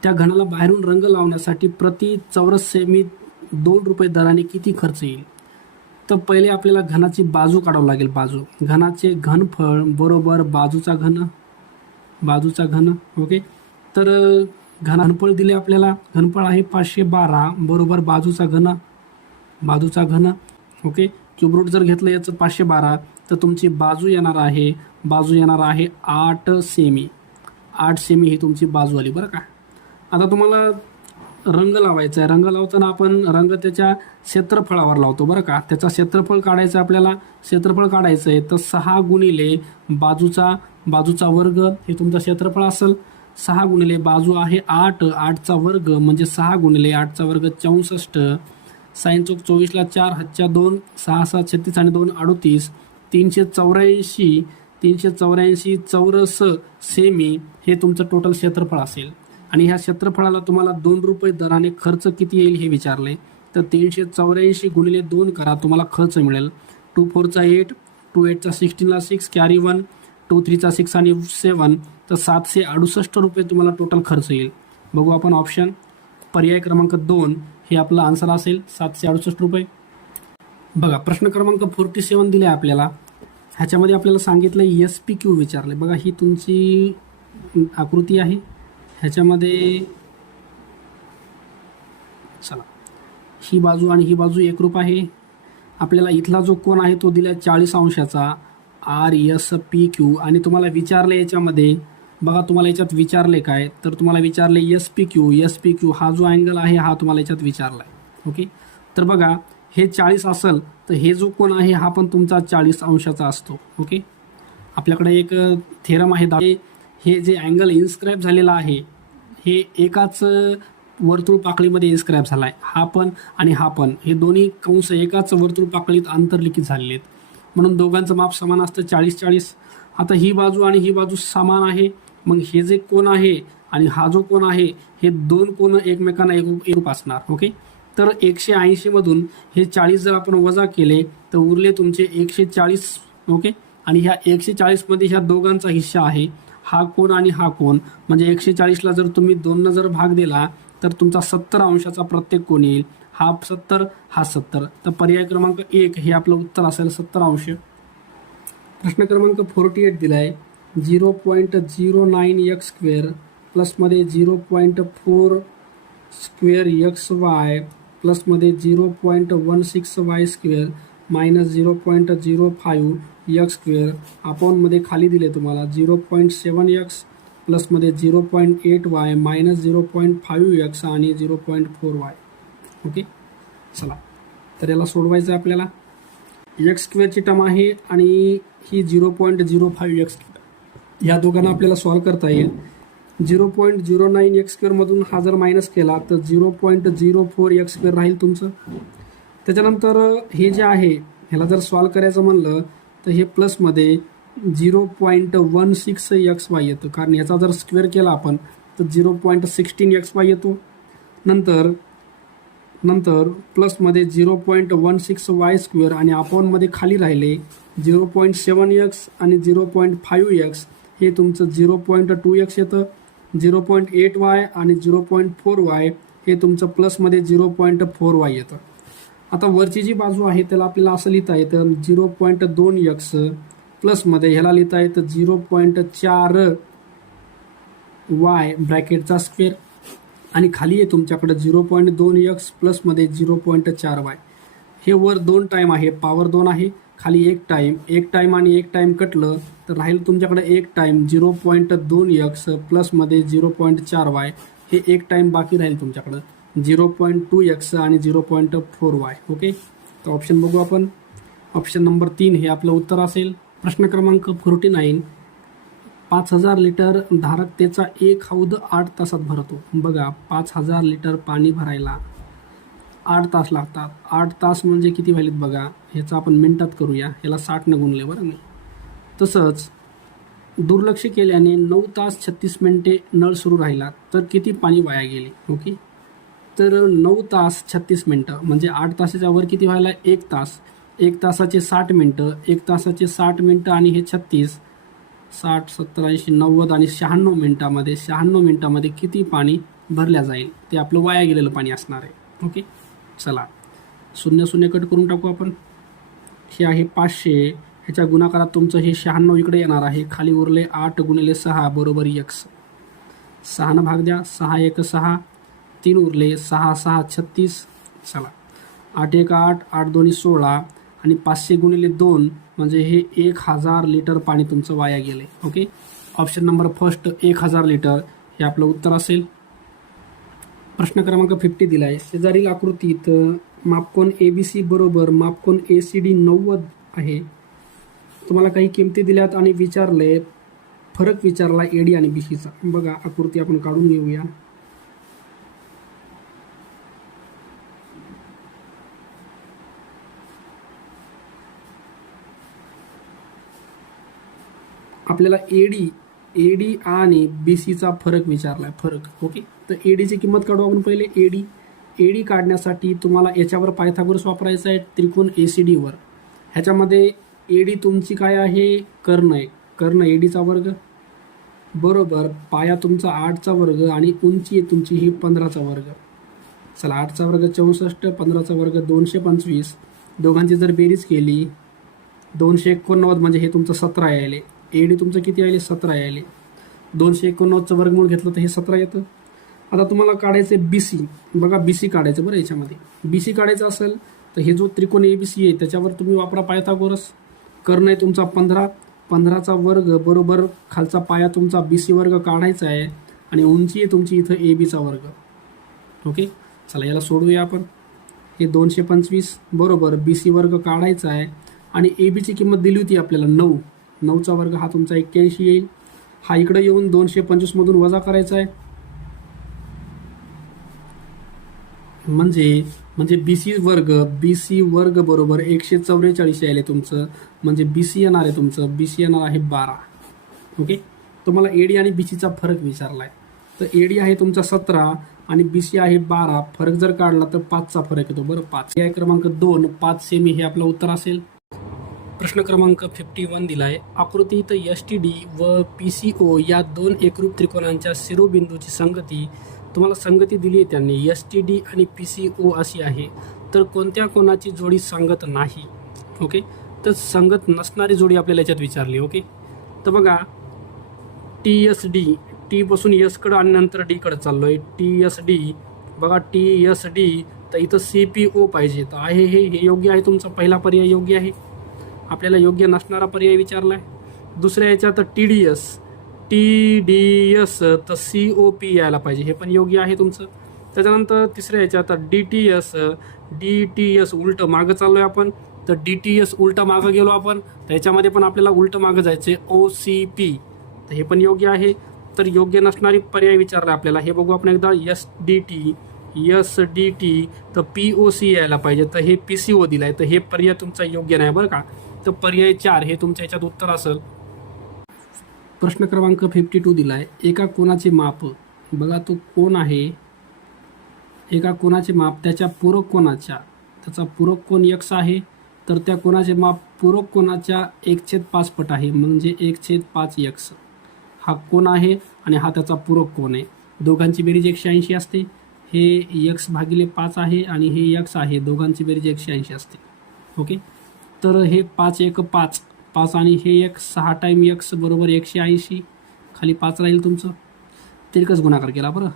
त्या घनाला बाहेरून रंग लावण्यासाठी प्रति चौरस सेमी 2 रुपये दराने किती खर्च येईल. तर पहिले आपल्याला घनाची बाजू काढावं लागेल. बाजू, घनाचे घनफळ बरोबर बाजूचा घन. ओके, तर घनफळ दिले आपल्याला. घनफळ आहे 512 बरोबर बाजूचा घन. ओके, क्यूब रूट जर घेतलं याचं 512 तर तुमची बाजू येणार आहे 8 सेमी. 8 सेमी ही तुमची बाजू आली बरं का. आता तुम्हाला रंग लावायचा आहे. रंग लावताना आपण रंग त्याच्या क्षेत्रफळावर लावतो बरं का. त्याचा क्षेत्रफळ काढायचं आपल्याला. क्षेत्रफळ काढायचं आहे तर 6 गुणिले बाजूचा वर्ग हे तुमचं क्षेत्रफळ असेल. 6 गुणिले बाजू आहे 8. 8चा वर्ग म्हणजे 6 गुणिले 8चा वर्ग 64. साइन चौक 24ला 4 हातच्या 2 6 7 36 आणि 2 38. 384 चौरस सेमी हे तुमचं टोटल क्षेत्रफळ असेल. आणि ह्या क्षेत्रफळाला तुम्हाला 2 रुपये दराने खर्च किती येईल हे विचारले. तर 384 गुणिले 2 करा, तुम्हाला खर्च मिळेल 2 4 चा 8, 2 8 चा 16ला 6 कॅरी 1, 2 3 चा 6 आणि 7. तर 768 रुपये तुम्हाला टोटल खर्च येईल. बघू आपण ऑप्शन. पर्याय क्रमांक 2 हे आपलं आन्सर असेल 768 रुपये. बघा, प्रश्न क्रमांक 47 दिले आपल्याला. ह्याच्यामध्ये आपल्याला सांगितलं SPQ विचारले. बघा, ही तुमची आकृती आहे. ह्याच्यामध्ये चला, ही बाजू आणि ही बाजू एकरूप आहे. आपल्याला इथला जो कोन आहे तो दिला 40 अंशाचा RSPQ. आणि तुम्हाला विचारले याच्यामध्ये, बघा तुम्हाला याच्यात विचारले काय, तर तुम्हाला विचारले SPQ हा जो अँगल आहे हा तुम्हाला याच्यात विचारला आहे. ओके, तर बघा हे 40 असेल तर हे जो कोन आहे हा पण तुमचा 40 अंशाचा असतो. ओके, आपल्याकडे एक थेरम आहे. हे जे अँगल इन्स्क्राईब झालेला आहे हे एकाच वर्तुळ पाकळीमध्ये इन्स्क्राईब झाला आहे. हा पण आणि हा पण, हे दोन्ही कंस एकाच वर्तुळ पाकळीत आंतरलिखित झालेले आहेत. म्हणून दोघांचं माप समान असतं 40-40. आता ही बाजू आणि ही बाजू समान आहे. मग हे जे कोन आहे आणि हा जो कोन आहे हे दोन कोन एकमेकांना एकरूप असणार. ओके, तर 180 मधून हे 40 जर आपण वजा केले तर उरले तुमचे 140. ओके, आणि ह्या 140 मध्ये ह्या दोघांचा हिस्सा आहे हा कोन आणि हा कोन. म्हणजे 140ला जर तुम्ही 2 ने जर भाग दिला तर तुमचा 70 अंशाचा प्रत्येक कोन येईल. हा 70 हा 70. तर पर्याय क्रमांक 1 हे आपलं उत्तर असेल 70 अंश. प्रश्न क्रमांक 48 दिला आहे. 0.09x² प्लसमध्ये 0.4² xy प्लसमध्ये 0.16y² -0.05 x² अपॉनमध्ये खाली दिले तुम्हाला 0.7x प्लसमध्ये 0.8y -0.5x आणि 0.4y. ओके, चला तर याला सोडवायचं आहे आपल्याला. x² ची टर्म आहे आणि ही 0.05x. या दोघांना आपल्याला सॉल्व करता येईल. 0.09x² मधून हा जर मायनस केला तर 0.04x² राहील तुमचं. त्याच्यानंतर हे जे आहे ह्याला जर सॉल्व करायचं म्हणलं तर हे प्लसमध्ये 0.16xy येतं, कारण ह्याचा जर स्क्वेअर केला आपण तर 0.16xy येतो. नंतर प्लसमध्ये 0.16y² आणि अपॉनमध्ये खाली राहिले 0.7x आणि 0.5x, हे तुमचं 0.2x येतं. 0.8y आणि 0.4y हे तुमचं प्लसमध्ये 0.4y येतं. आता वरची जी बाजू आहे त्याला आपल्याला असं लिहिता येतं 0.2x प्लसमध्ये ह्याला लिहिता येतं 0.4y ब्रॅकेटचा स्क्वेअर आणि खाली आहे तुमच्याकडे 0.2x प्लसमध्ये 0.4y. हे वर 2 टाईम आहे, पॉवर 2 आहे, खाली 1 टाईम आणि 1 टाईम कटलं तर राहील तुमच्याकडे 1 टाईम 0.2x प्लसमध्ये 0.4y. हे 1 टाईम बाकी राहील तुमच्याकडं 0.2x आणि 0.4y. ओके, तर ऑप्शन बघू आपण. ऑप्शन नंबर 3 हे आपलं उत्तर असेल. प्रश्न क्रमांक 49. 5000 लिटर धारकतेचा 1 हौद 8 तासात भरतो. बघा, 5000 लिटर पाणी भरायला 8 तास लागतात. 8 तास म्हणजे किती व्हायलेत बघा, ह्याचं आपण मिनिटात करूया, ह्याला 60 गुणले बरं मी. तसंच दुर्लक्ष केल्याने 9 तास 36 मिनिटे नळ सुरू राहिला तर किती पाणी वाया गेले. ओके, तर 9 तास 36 मिनटं म्हणजे 8 तासाच्या वर किती व्हायला 1 तास. 1 तासाचे 60 मिनटं, 1 तासाचे 60 मिनटं आणि हे 36, 60, 70, 80, 90 आणि 96 मिनटामध्ये 96 मिनटामध्ये किती पाणी भरल्या जाईल ते आपलं वाया गेलेलं पाणी असणार आहे. ओके, चला 0 कट करून टाकू आपण. हे आहे 500, ह्याच्या गुणाकारात तुमचं हे 96 इकडे येणार आहे. खाली उरले 8 गुणिले 6 बरोबर x. 6 भाग द्या, 6 1 6, 3 उरले, 6 6 36. चला 8 1 8, 8 2 16 आणि 500 गुणिले 2 म्हणजे हे 1000 लिटर पाणी तुमचं वाया गेले. Okay, option number first 1000 litre हे आपलं उत्तर असेल. प्रश्न क्रमांक 50 दिला आहे. शेजारील आकृतीत मापकोन ABC बरोबर मापकोन ACD 90 आहे. तुम्हाला काही किमती दिल्यात आणि विचारले फरक विचारला AD आणि BCचा. बघा, आकृती आपण काढून घेऊया. आपल्याला AD आणि BCचा फरक विचारला आहे, फरक. ओके, तर ADची किंमत काढू आपण पहिले. AD काढण्यासाठी तुम्हाला याच्यावर पायथागोरस वापरायचा आहे, त्रिकोण ACDवर. ह्याच्यामध्ये AD तुमची काय आहे, कर्ण आहे. कर्ण ADचा वर्ग बरोबर पाया तुमचा 8चा वर्ग आणि उंची आहे तुमची ही 15चा वर्ग. चला 8चा वर्ग 64, 15चा वर्ग 225. दोघांची जर बेरीज केली 289 म्हणजे हे तुमचं 17 यायले. AD तुमचं किती यायले, 17 यायले. 289चं वर्गमूळ घेतलं तर हे 17 येतं. आता तुम्हाला काढायचं BC. बघा, BC काढायचं बरं. याच्यामध्ये BC काढायचं असेल तर हे जो त्रिकोण ABC आहे त्याच्यावर तुम्ही वापरा पायथागोरस. कर्ण आहे तुमचा 15, 15चा वर्ग बरोबर खालचा पाया तुमचा BC वर्ग काढायचा आहे आणि उंची आहे तुमची इथं ABचा वर्ग. ओके, चला याला सोडूया आपण. हे 225 बरोबर BC वर्ग काढायचा आहे आणि ABची किंमत दिली होती आपल्याला 9. 9चा वर्ग हा तुमचा 81 येईल. हा इकडे येऊन 225 मधून वजा करायचा आहे म्हणजे BC वर्ग बरोबर 144 यायले तुमचं. म्हणजे BC येणार आहे तुमचं, BC येणार आहे 12. ओके, तुम्हाला AD आणि BCचा फरक विचारला आहे. तर AD आहे तुमचा 17 आणि BC आहे 12. फरक जर काढला तर 5चा फरक येतो. बरं, 5. या क्रमांक 2 5 सेमी हे आपलं उत्तर असेल. प्रश्न क्रमांक 51 दिला आहे. आकृतीत STD व PCO या 2 एकरूप त्रिकोणांच्या शिरोबिंदूची संगती, तुम्हाला संगती दिली आहे त्यांनी, STD आणि PCO अशी आहे, तर कोणत्या कोणाची जोडी सांगत नाही. ओके, तर संगत नसणारी जोडी आपल्याला याच्यात विचारली. ओके, तर बघा TSD, T पासून S कडं आणि नंतर D कडे चाललो आहे. TSD बघा, TSD तर इथं CPO पाहिजे. तर आहे हे योग्य आहे, तुमचा पहिला पर्याय योग्य आहे. आपल्याला योग्य नसणारा पर्याय विचारला आहे. दुसऱ्या याच्यात TDS तर COP यायला पाहिजे, हे पण योग्य आहे तुमचं. त्याच्यानंतर तिसऱ्या याच्यात DTS उलटं मागं चाललो आहे आपण, तर DTS उलटं मागं गेलो आपण, त्याच्यामध्ये पण आपल्याला उलटं मागं जायचं आहे. OCP तर हे पण योग्य आहे. तर योग्य नसणारी पर्याय विचारला आपल्याला, हे बघू आपण एकदा. SDT तर POC यायला पाहिजे, तर हे PCO दिलं आहे, तर हे पर्याय तुमचा योग्य नाही बरं का. तर पर्याय 4 हे तुमच्या याच्यात उत्तर असेल. प्रश्न क्रमांक 52 दिला आहे. एका कोनाचे माप बघा तो कोन आहे, एका कोनाचे माप त्याच्या पूरक कोनाच्या, त्याचा पूरक कोन x आहे, तर त्या कोनाचे माप पूरक कोनाच्या 1/5 पट आहे, म्हणजे 1/5x हा कोन आहे आणि हा त्याचा पूरक कोन आहे. दोघांची बेरीज 180 असते. हे x/5 आहे आणि हे x आहे, दोघांची बेरीज 180 असते. ओके, तर हे 5 1 5 5 आणि हे एक 6 टाईम x बरोबर 180, खाली 5 राहील तुमचं. तिरकस गुणाकार केला बरं.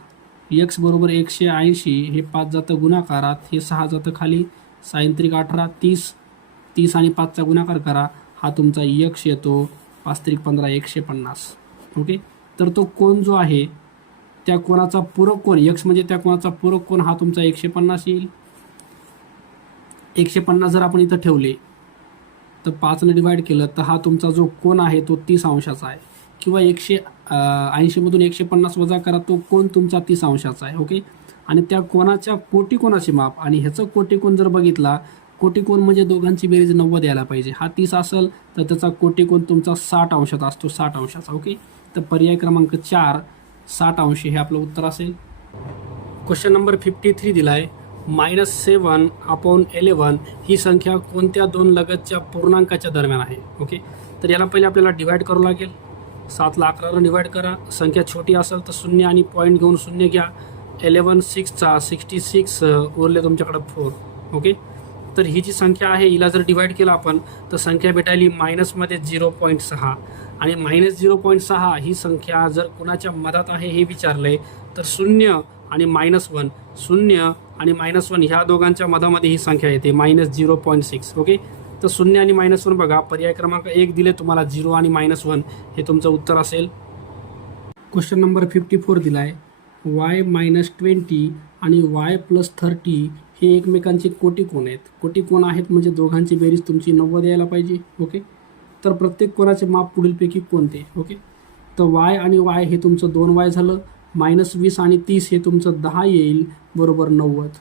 x बरोबर 180, हे 5 जातं गुणाकारात, हे 6 जातं खाली, 6 त्रिक 18, 30 30 आणि 5चा गुणाकार करा, हा तुमचा x येतो, 5 त्रिक 15, 150. ओके, तर तो कोन जो आहे त्या कोनाचा पूरक कोन, x म्हणजे त्या कोनाचा पूरक कोन, हा तुमचा 150 येईल. 150 जर आपण इथं ठेवले तर 5ने डिवाइड केलं तर हा तुमचा जो कोन आहे तो 30 अंशाचा आहे, किंवा 180 मधून 150 वजा करा, तो कोन तुमचा 30 अंशाचा आहे. ओके, आणि त्या कोनाच्या कोटिकोनाचे माप, आणि ह्याचं कोटिकोन जर बघितला, कोटिकोन म्हणजे दोघांची बेरीज 90 यायला पाहिजे. हा 30 असेल तर त्याचा कोटिकोन तुमचा 60 अंशाचा असतो, 60 अंशाचा. ओके, तर पर्याय क्रमांक 4 60 अंश हे आपलं उत्तर असेल. क्वेश्चन नंबर 53 दिला आहे, -7/11 ही संख्या कोणत्या दोन लगतच्या पूर्णांकाच्या दरम्यान आहे. ओके, तर याला पहिले आपल्याला डिवाइड करावं लागेल. 7ला 11ने डिवाइड करा. संख्या छोटी असेल तर 0 आणि पॉईंट घेऊन 0 घ्या. 11 6चा 66 उरले तुमच्याकडं 4. ओके, तर ही जी संख्या आहे हिला जर डिवाइड केलं आपण तर संख्या भेटायली मायनसमध्ये 0.6, आणि -0.6 ही संख्या जर कुणाच्या मधात आहे हे विचारलंय तर 0 आणि -1, 0 आणि -1 ह्या दोघांच्या मधामध्ये ही संख्या येते -0.6. ओके, तर 0 आणि -1 बघा, पर्याय क्रमांक 1 दिले तुम्हाला, 0 आणि -1 हे तुमचं उत्तर असेल. क्वेश्चन नंबर 54 दिला आहे, y-20 आणि y+30 हे एकमेकांचे कोटिकोन आहेत. कोटिकोन आहेत म्हणजे दोघांची बेरीज तुमची 90 यायला पाहिजे. ओके, तर प्रत्येक कोनाचे माप पुढीलपैकी कोणते. ओके, तर y आणि y हे तुमचं 2y झालं, -20 आणि 30 हे तुमचं 10 येईल, बरोबर 90.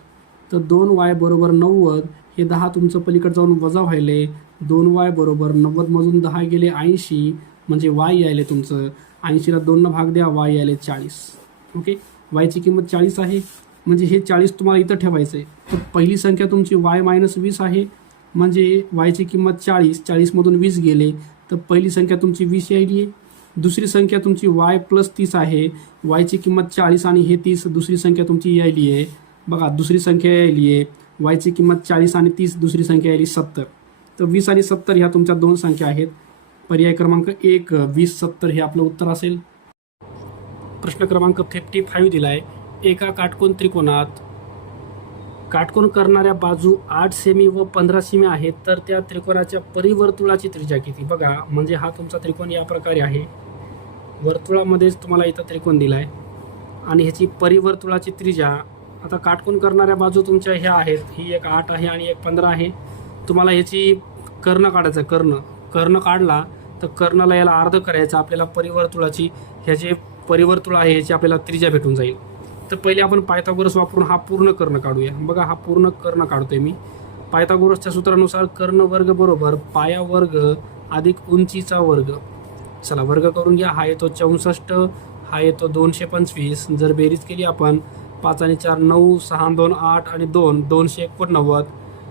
तर 2y बरोबर 90, हे 10 तुमचं पलीकडे जाऊन वजा व्हायले, 2y बरोबर 90मधून 10 गेले 80, म्हणजे y यायले तुमचं 80ला 2 भाग द्या, y यायले 40. ओके, yची किंमत 40 आहे, म्हणजे हे 40 तुम्हाला इथं ठेवायचं आहे. तर पहिली संख्या तुमची y-20 आहे, म्हणजे yची किंमत 40, 40मधून 20 गेले तर पहिली संख्या तुमची 20 यायली आहे. दुसरी संख्या तुमची y+30 आहे, yची किंमत 40 आणि हे 30, दुसरी संख्या तुमची यायली आहे. बघा, दुसरी संख्या यायली आहे, yची किंमत 40 आणि 30, दुसरी संख्या यायली 70. तर 20 आणि 70 ह्या तुमच्या दोन संख्या आहेत. पर्याय क्रमांक 1 20 70 हे आपलं उत्तर असेल. प्रश्न क्रमांक 55 दिला आहे, एका काटकोन त्रिकोणात काटकोन करणाऱ्या बाजू 8 सेमी व 15 सेमी आहेत, तर त्या त्रिकोणाच्या परिवर्तुळाची त्रिज्या किती. बघा, म्हणजे हा तुमचा त्रिकोण या प्रकारे आहे, वर्तुळामध्येच तुम्हाला इथं त्रिकोण दिला आहे आणि ह्याची परिवर्तुळाची त्रिज्या, आता काटकोन करणाऱ्या बाजू तुमच्या ह्या आहेत, ही एक 8 आहे आणि एक 15 आहे. तुम्हाला ह्याची कर्ण काढायचं, कर्ण काढला तर कर्णाला याला अर्ध करायचं, आपल्याला परिवर्तुळाची, ह्याचे परिवर्तुळ आहे ह्याची आपल्याला त्रिज्या भेटून जाईल. तर पहिले आपण पायथागोरस वापरून हा पूर्ण कर्ण काढूया. बघा, हा पूर्ण कर्ण काढतोय मी. पायथागोरसच्या सूत्रानुसार कर्ण वर्ग बरोबर पाया वर्ग अधिक उंचीचा वर्ग. चला वर्ग करून घ्या. हा येतो 64, हा येतो 225. जर बेरीज केली आपण 5 आणि 4 9, 6 आणि 2 8 आणि 2 289.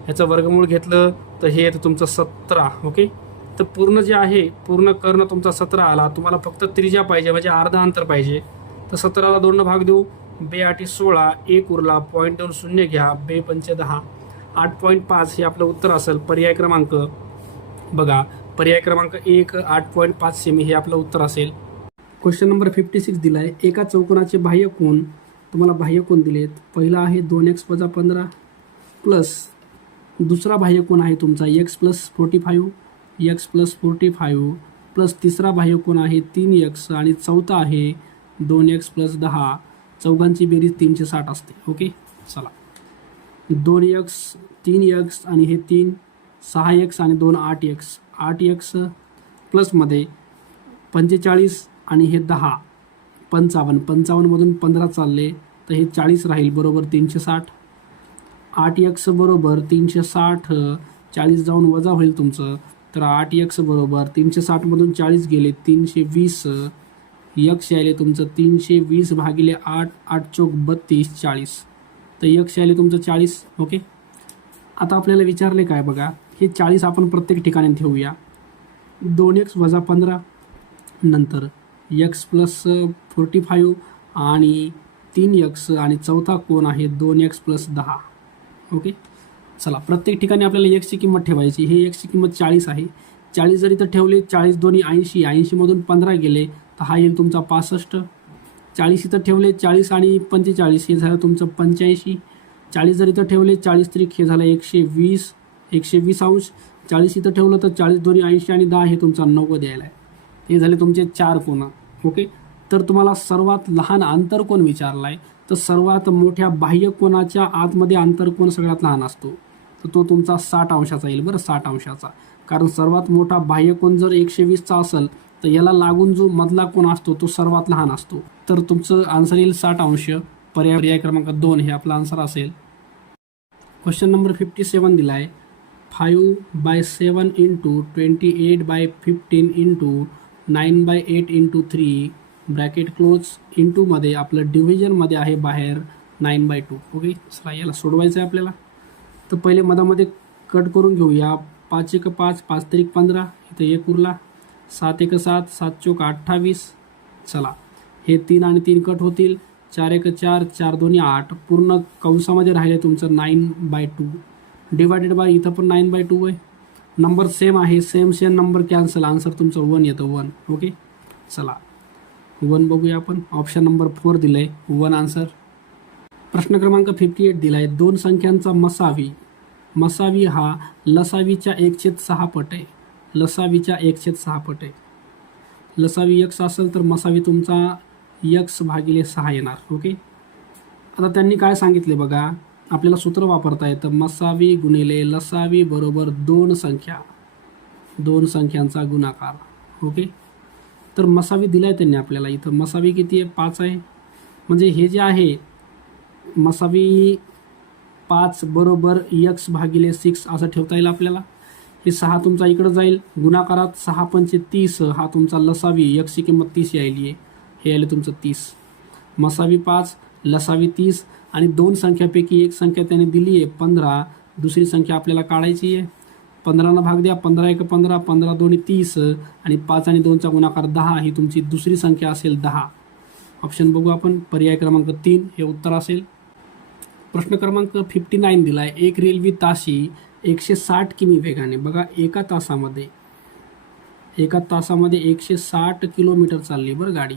ह्याचं वर्गमूळ घेतलं तर हे येतं तुमचं 17. ओके, तर पूर्ण जे आहे, पूर्ण कर्ण तुमचा 17 आला. तुम्हाला फक्त त्रिज्या पाहिजे, म्हणजे अर्धा अंतर पाहिजे. तर 17ला 2 भाग देऊ, 2 8 16, 1 उरला, पॉईंट देऊन 0 घ्या, 2 5 10, 8.5 हे आपलं उत्तर असेल. पर्याय क्रमांक बघा, पर्याय क्रमांक 1 8.5 सेमी हे आपलं उत्तर असेल. क्वेश्चन नंबर 56 दिला आहे, एका चौकोनाचे बाह्य कोन, तुम्हाला बाह्य कोन दिलेत. पहिला आहे 2x - 15 प्लस दुसरा बाह्य कोन आहे तुमचा x + 45, x + 45 प्लस तिसरा बाह्य कोन आहे 3x आणि चौथा आहे 2x + 10. चौघांची बेरीज 360 असते. ओके, चला 2x 3x आणि हे 3 6x आणि 2 8x 8x प्लसमध्ये 45 आणि हे 10 55 55मधून 15 चालले तर हे 40 राहील, बरोबर 360. 8x बरोबर 360, 40 जाऊन वजा होईल तुमचं, तर 8x बरोबर 360मधून 40 गेले 320, यक्ष यायले तुमचं 320 भागिले 8, 8 चोक 32, 40. तर यक्ष यायले तुमचं 40. ओके. आता आपल्याला विचारले काय बघा, हे 40 आपण प्रत्येक ठिकाणी ठेवूया. 2x वजा 15 नंतर x प्लस 45 आणि 3x आणि चौथा कोण आहे 2x प्लस 10. ओके. चला, प्रत्येक ठिकाणी आपल्याला एक्सची किंमत ठेवायची. हे एक्सची किंमत 40 आहे. 40 जर इथं ठेवले, 40 दोन्ही 80, 80मधून 15 गेले तर हा येईल तुमचा 65. 40 इथं ठेवले, 40 आणि 45 हे झालं तुमचं 85. 40 जर इथं ठेवले, 40 त्रिक हे झालं 120, 120 अंश. 40 इथं ठेवलं तर 40 दोन्ही 80 आणि 10 हे तुमचा 90 यायला आहे. हे झाले तुमचे 4 कोन. ओके. तर तुम्हाला सर्वात लहान आंतरकोन विचारला आहे, तर सर्वात मोठ्या बाह्य कोनाच्या आतमध्ये आंतरकोन सगळ्यात लहान असतो, तर तो तुमचा 60 अंशाचा येईल. बरं, 60 अंशाचा, कारण सर्वात मोठा बाह्य कोन जर 120चा असेल तर याला लागून जो मधला कोन असतो तो सर्वात लहान असतो. तर तुमचं आन्सर येईल 60 अंश. पर्याय क्रमांक 2 हे आपला आन्सर असेल. क्वेश्चन नंबर 57 दिला आहे. 5/7 into 28/15 into 9/8 into 3 bracket close इंटूमध्ये आपलं डिव्हिजनमध्ये आहे बाहेर 9/2. ओके. चला, याला सोडवायचं आहे आपल्याला. तर पहिले मधामध्ये कट करून घेऊया. 5 एक 5, 5 त्रिक 15, इथं 1 उरला. 7 एक 7, 7 चोक 28. चला, हे 3 आणि 3 कट होतील. 4 एक 4, 4 दोन्ही 8, पूर्ण कंसामध्ये राहिले तुमचं 9/2 डिवायडेड बाय इथं पण 9/2 आहे. नंबर सेम आहे, सेम नंबर कॅन्सल. आन्सर तुमचं 1 येतं, 1. ओके. चला, 1 बघूया आपण. ऑप्शन नंबर 4 दिलं आहे, 1 आन्सर. प्रश्न क्रमांक 58 दिला आहे. 2 संख्यांचा मसावी हा लसावीच्या 1/6 पट आहे. लसावीच्या 1/6 पट आहे. लसावी x असेल तर मसावी तुमचा x भागिले 6 येणार. ओके. आता त्यांनी काय सांगितले बघा, आपल्याला सूत्र वापरता येतं. मसावी गुणिले लसावी बरोबर 2 संख्यांचा गुणाकार. ओके. तर मसावी दिलाय त्यांनी आपल्याला. इथं मसावी किती आहे, 5 आहे. म्हणजे हे जे आहे मसावी 5 बरोबर x भागिले 6 असं ठेवता येईल आपल्याला. हे 6 तुमचा इकडं जाईल, गुणाकारात 6 पंचे 30 हा तुमचा लसावी, x ची किंमत 30 यायली आहे. हे आले तुमचं 30. मसावी 5, लसावी 30 आणि 2 संख्यापैकी एक संख्या त्याने दिली आहे 15. दुसरी संख्या आपल्याला काढायची आहे. 15 भाग द्या. 15 एक 15, 15 दोन्ही 30 आणि 5 आणि 2चा गुणाकार 10 ही तुमची दुसरी संख्या असेल 10. ऑप्शन बघू आपण. पर्याय क्रमांक 3 हे उत्तर असेल. प्रश्न क्रमांक 59 दिला आहे. एक रेल्वे ताशी 160 किमी वेगाने, बघा एका तासामध्ये 160 किलोमीटर चालली बरं गाडी.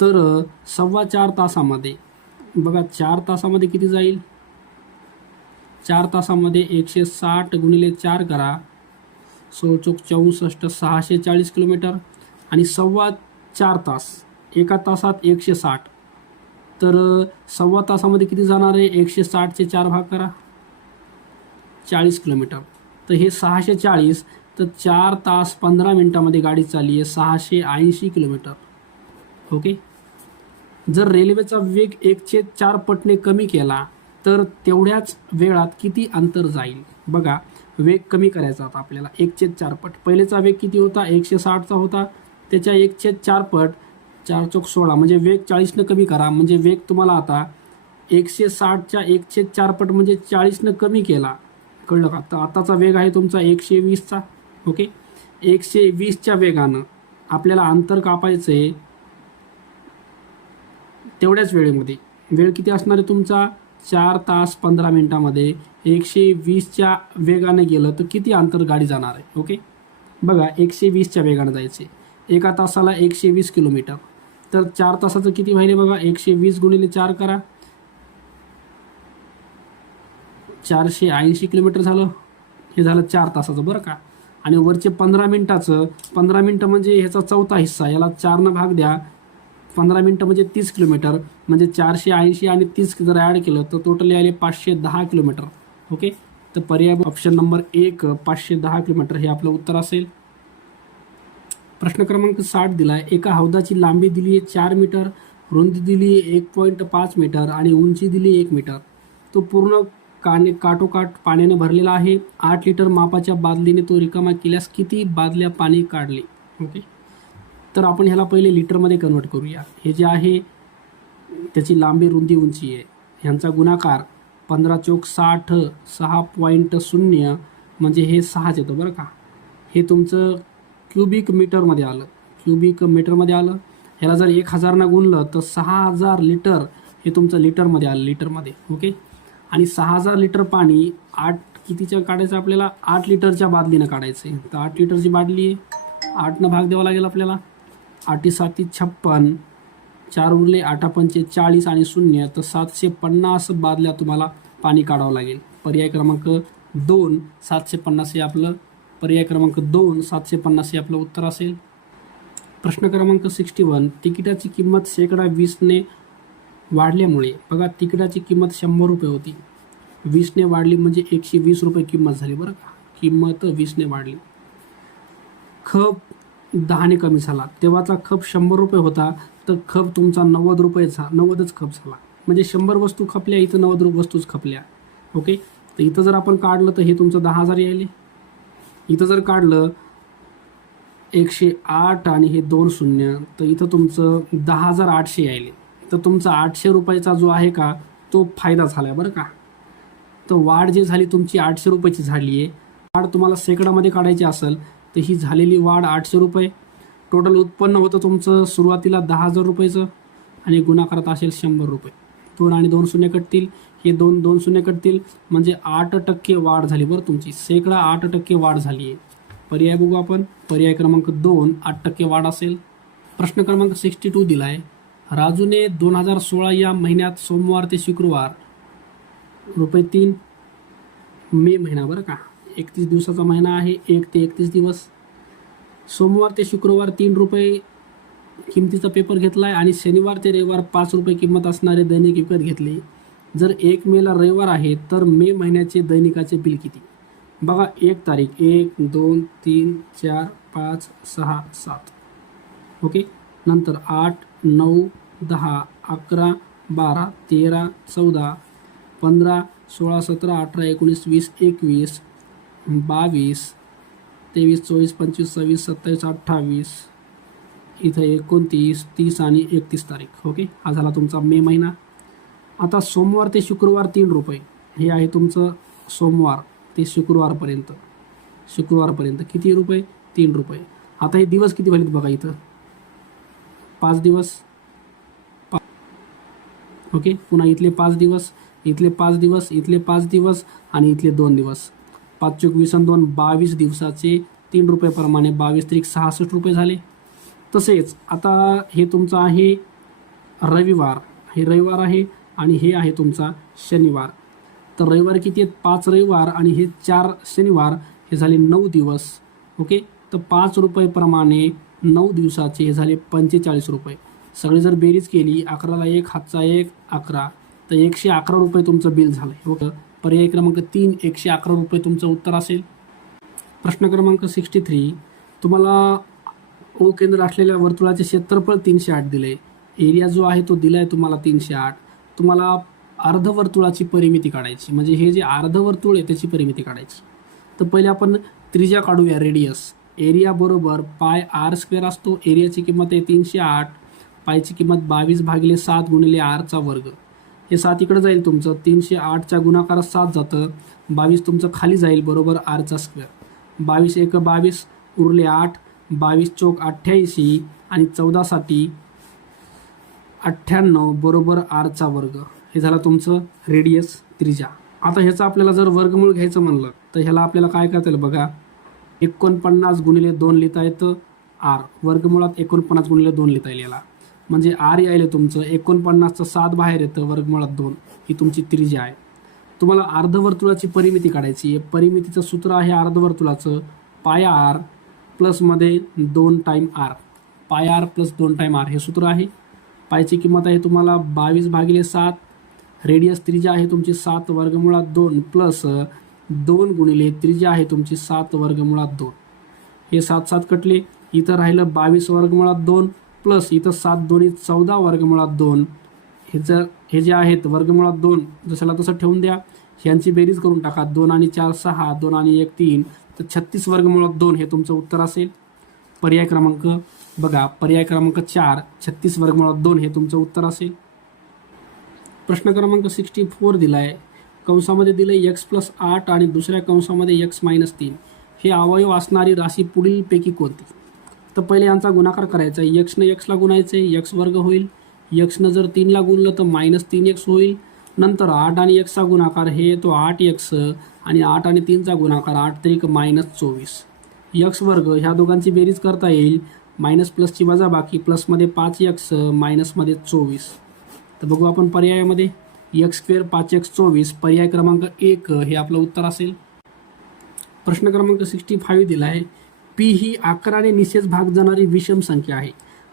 तर 4.25 तासामध्ये, बघा 4 तासामध्ये किती जाईल. 4 तासामध्ये 160 गुणिले 4 करा, 16 चोक 64, 640 किलोमीटर. आणि 4.25 तास, एका तासात 160, तर 1.25 तासामध्ये किती जाणार आहे. 160चे 4 भाग करा, 40 किलोमीटर. तर हे 640, तर 4 तास 15 मिनिटामध्ये गाडी चालली आहे 680 किलोमीटर. ओके. जर रेल्वेचा वेग 1/4 पटने कमी केला तर तेवढ्याच वेळात किती अंतर जाईल. बघा, वेग कमी करायचा होता आपल्याला 1/4 पट. पहिलेचा वेग किती होता, 160चा होता, त्याच्या 1/4 पट, 4 चोक 16, म्हणजे वेग 40ने कमी करा. म्हणजे वेग तुम्हाला आता 160च्या 1/4 पट म्हणजे 40ने कमी केला, कळलं का. तर आताचा वेग आहे तुमचा 120चा. ओके. 120च्या वेगानं आपल्याला अंतर कापायचं आहे तेवढ्याच वेळेमध्ये. वेळ किती असणार आहे तुमचा, 4 तास 15 मिनिटामध्ये 120च्या वेगाने गेलं तर किती अंतर गाडी जाणार आहे. ओके. बघा, 120च्या वेगानं जायचे, एका तासाला 120 किलोमीटर. तर 4 तासाचं किती व्हायले बघा, 120 गुणिले 4 करा, 480 किलोमीटर झालं. हे झालं 4 तासाचं बरं का. आणि वरचे 15 मिनिटाचं, 15 मिनटं म्हणजे ह्याचा चौथा हिस्सा, याला 4 भाग द्या. 15 मिनटं म्हणजे 30 किलोमीटर, म्हणजे 480 आणि 30 जर ॲड केलं तर टोटली आले 510 किलोमीटर. ओके. तर पर्याय ऑप्शन नंबर 1 510 किलोमीटर हे आपलं उत्तर असेल. प्रश्न क्रमांक 60 दिला आहे. एका हौदाची लांबी दिली आहे 4 मीटर, रुंदी दिली आहे 1.5 मीटर आणि उंची दिली 1 मीटर. तो पूर्ण काठोकाठ पाण्याने भरलेला आहे. 8 लिटर मापाच्या बादलीने तो रिकामा केल्यास किती बादल्या पाणी काढले. ओके. तर आपण ह्याला पहिले लिटरमध्ये कन्वर्ट करूया. हे जे आहे त्याची लांबी, रुंदी, उंची आहे, ह्यांचा गुणाकार 15 चोक 60 6.0 म्हणजे हे 6च येतं बरं का. हे तुमचं क्युबिक मीटरमध्ये आलं, क्युबिक मीटरमध्ये आलं. ह्याला जर 1000 गुणलं तर 6000 लिटर हे तुमचं लिटरमध्ये आलं, लिटरमध्ये. ओके. आणि 6000 लिटर पाणी 8 कितीच्या काढायचं आपल्याला, 8 लिटरच्या बादलीनं काढायचं आहे. तर 8 लिटरची बादली आहे, 8नं भाग द्यावा लागेल आपल्याला. 8 7 56, 4 उरले, 8 पंचे 40 आणि 0 तर 750 बादल्या तुम्हाला पाणी काढावं लागेल. पर्याय क्रमांक 2 750 हे आपलं, पर्याय क्रमांक 2 750 हे आपलं उत्तर असेल. प्रश्न क्रमांक 61, तिकिटाची किंमत -20ने वाढल्यामुळे, बघा तिकिटाची किंमत 100 रुपये होती, 20ने वाढली म्हणजे 120 रुपये किंमत झाली बरं का. किंमत 20ने वाढली. खप 10ने कमी झाला, तेव्हाचा खप 100 रुपये होता, तर खप तुमचा 90 रुपयेचा, 90च खप झाला. म्हणजे 100 वस्तू खपल्या, इथं 90 वस्तूच खपल्या. ओके. तर इथं जर आपण काढलं तर हे तुमचं 10,000 यायले. इथं जर काढलं 108 आणि हे 2 शून्य, तर इथं तुमचं 10,800 यायले. तर तुमचा 800 रुपयाचा जो आहे का तो फायदा झाला आहे बरं का. तर वाढ जी झाली तुमची 800 रुपयाची झाली आहे. वाढ तुम्हाला सेकडामध्ये काढायची असेल तर ही झालेली वाढ 800 रुपये. टोटल उत्पन्न होतं तुमचं सुरुवातीला 10,000 रुपयाचं आणि गुणाकारात असेल 100 रुपये. 2 आणि 2 शून्य कटतील, हे 2 शून्य कटतील म्हणजे 8% वाढ झाली बरं तुमची. शेकडा 8% वाढ झाली आहे. पर्याय बघू आपण. पर्याय क्रमांक 2 8% वाढ असेल. प्रश्न क्रमांक 62 दिला आहे. राजूने 2016 या महिन्यात सोमवार ते शुक्रवार ₹3, मे महिना बरं का, 31 दिवसाचा महिना आहे, 1 ते 31 दिवस. सोमवार ते शुक्रवार ₹3 किमतीचा पेपर घेतला आहे आणि शनिवार ते रविवार ₹5 किंमत असणारे दैनिक विकत घेतले. जर 1 मेला रविवार आहे तर मे महिन्याचे दैनिकाचे बिल किती. बघा 1 तारीख 1 2 3 4 5 6 7. ओके. नंतर 8 9 10 11 12 13 14 15 16 17 18 19 20 21 22 23 24 25 26 27 28 इथं 29 30 आणि 31 तारीख. ओके. हा झाला तुमचा मे महिना. आता सोमवार ते शुक्रवार ₹3 हे आहे तुमचं. सोमवार ते शुक्रवारपर्यंत किती रुपये, ₹3. आता हे दिवस किती झालेत बघा, इथं 5 दिवस. ओके. पुन्हा इथले 5 दिवस, इथले 5 दिवस, इथले 5 दिवस आणि इथले 2 दिवस. 5 चोक 20 आणि 2 22 दिवसाचे ₹3 प्रमाणे 22 त्रिक 66 रुपये झाले. तसेच आता हे तुमचं आहे रविवार, हे रविवार आहे आणि हे आहे तुमचा शनिवार. तर रविवार किती आहेत, 5 रविवार आणि हे 4 शनिवार, हे झाले 9 दिवस. ओके. तर ₹5 प्रमाणे 9 दिवसाचे हे झाले 45 रुपये. सगळे जर बेरीज केली, 11ला 1 हातचा 1 11, तर 111 रुपये तुमचं बिल झालं आहे. ओके. पर्याय क्रमांक 3 111 रुपये तुमचं उत्तर असेल. प्रश्न क्रमांक 63, तुम्हाला ओ केंद्र असलेल्या वर्तुळाचे क्षेत्रफळ 308 दिले. एरिया जो आहे तो दिला आहे तुम्हाला 308. तुम्हाला अर्धवर्तुळाची परिमिती काढायची, म्हणजे हे जे अर्धवर्तुळ आहे त्याची परिमिती काढायची. तर पहिले आपण त्रिज्या काढूया, रेडियस. एरिया बरोबर πr² असतो. एरियाची किंमत आहे 308, पायची किंमत 22/7 गुणिले r चा वर्ग. हे 7 इकडं जाईल तुमचं, 308च्या गुणाकारात 7 जातं, 22 तुमचं खाली जाईल बरोबर r². 22 1 22 उरले 8, 22 चोक 88 आणि 14 साठी 98 बरोबर r चा वर्ग. हे झालं तुमचं रेडियस, त्रिज्या. आता ह्याचं आपल्याला जर वर्गमूळ घ्यायचं म्हणलं तर ह्याला आपल्याला काय करता येईल बघा, 49 गुणिले 2 लिहिता येतं r. वर्गमुळात 49 गुणिले 2 लिहिता येईल याला, म्हणजे r यायला तुमचं 49चं 7 बाहेर येतं, वर्गमुळात 2. ही तुमची त्रिज्या आहे. तुम्हाला अर्धवर्तुळाची परिमिती काढायची आहे. परिमितीचं सूत्र आहे अर्धवर्तुळाचं πr प्लसमध्ये 2 time r. πr plus 2 time r हे सूत्र आहे. पायची किंमत आहे तुम्हाला 22/7. रेडियस त्रिज्या आहे तुमची 7 वर्गमुळात 2 प्लस 2 गुणिले त्रिज्या आहे तुमची 7 वर्गमुळात 2. हे 7 7 कटले, इथं राहिलं 22 वर्गमुळात 2 प्लस इथं 7 2 14 वर्गमुळात 2. हे जे आहेत वर्गमुळात 2 जशाला तसं ठेवून द्या. ह्यांची बेरीज करून टाका, 2 आणि 4 6, 2 आणि 1 3, तर 36 वर्गमुळात 2 हे तुमचं उत्तर असेल. पर्याय क्रमांक बघा पर्याय क्रमांक 4 36 वर्गमुळात 2 हे तुमचं उत्तर असेल. प्रश्न क्रमांक 64 दिलाय. कंसामध्ये दिले x+8 आणि दुसऱ्या कंसामध्ये x-3 हे अवयव असणारी राशी पुढीलपैकी कोणती. तर पहिले यांचा गुणाकार करायचा आहे. एक्सनं एक्सला गुणायचं आहे, एक्स वर्ग होईल. एक्सनं जर 3ला गुणलं तर -3x होईल. नंतर 8 आणि एक्सचा गुणाकार हे तो 8x आणि 8 आणि 3चा गुणाकार 8 त्रिक -24 एक्स वर्ग. ह्या दोघांची बेरीज करता येईल. मायनस प्लसची वजाबाकी, प्लसमध्ये 5x मायनसमध्ये 24. तर बघू आपण पर्यायामध्ये x² 5x 24 पर्याय क्रमांक 1 हे आपलं उत्तर असेल. प्रश्न क्रमांक 65 दिला आहे. पी ही 11ने निशेष भाग जाणारी विषम संख्या आहे.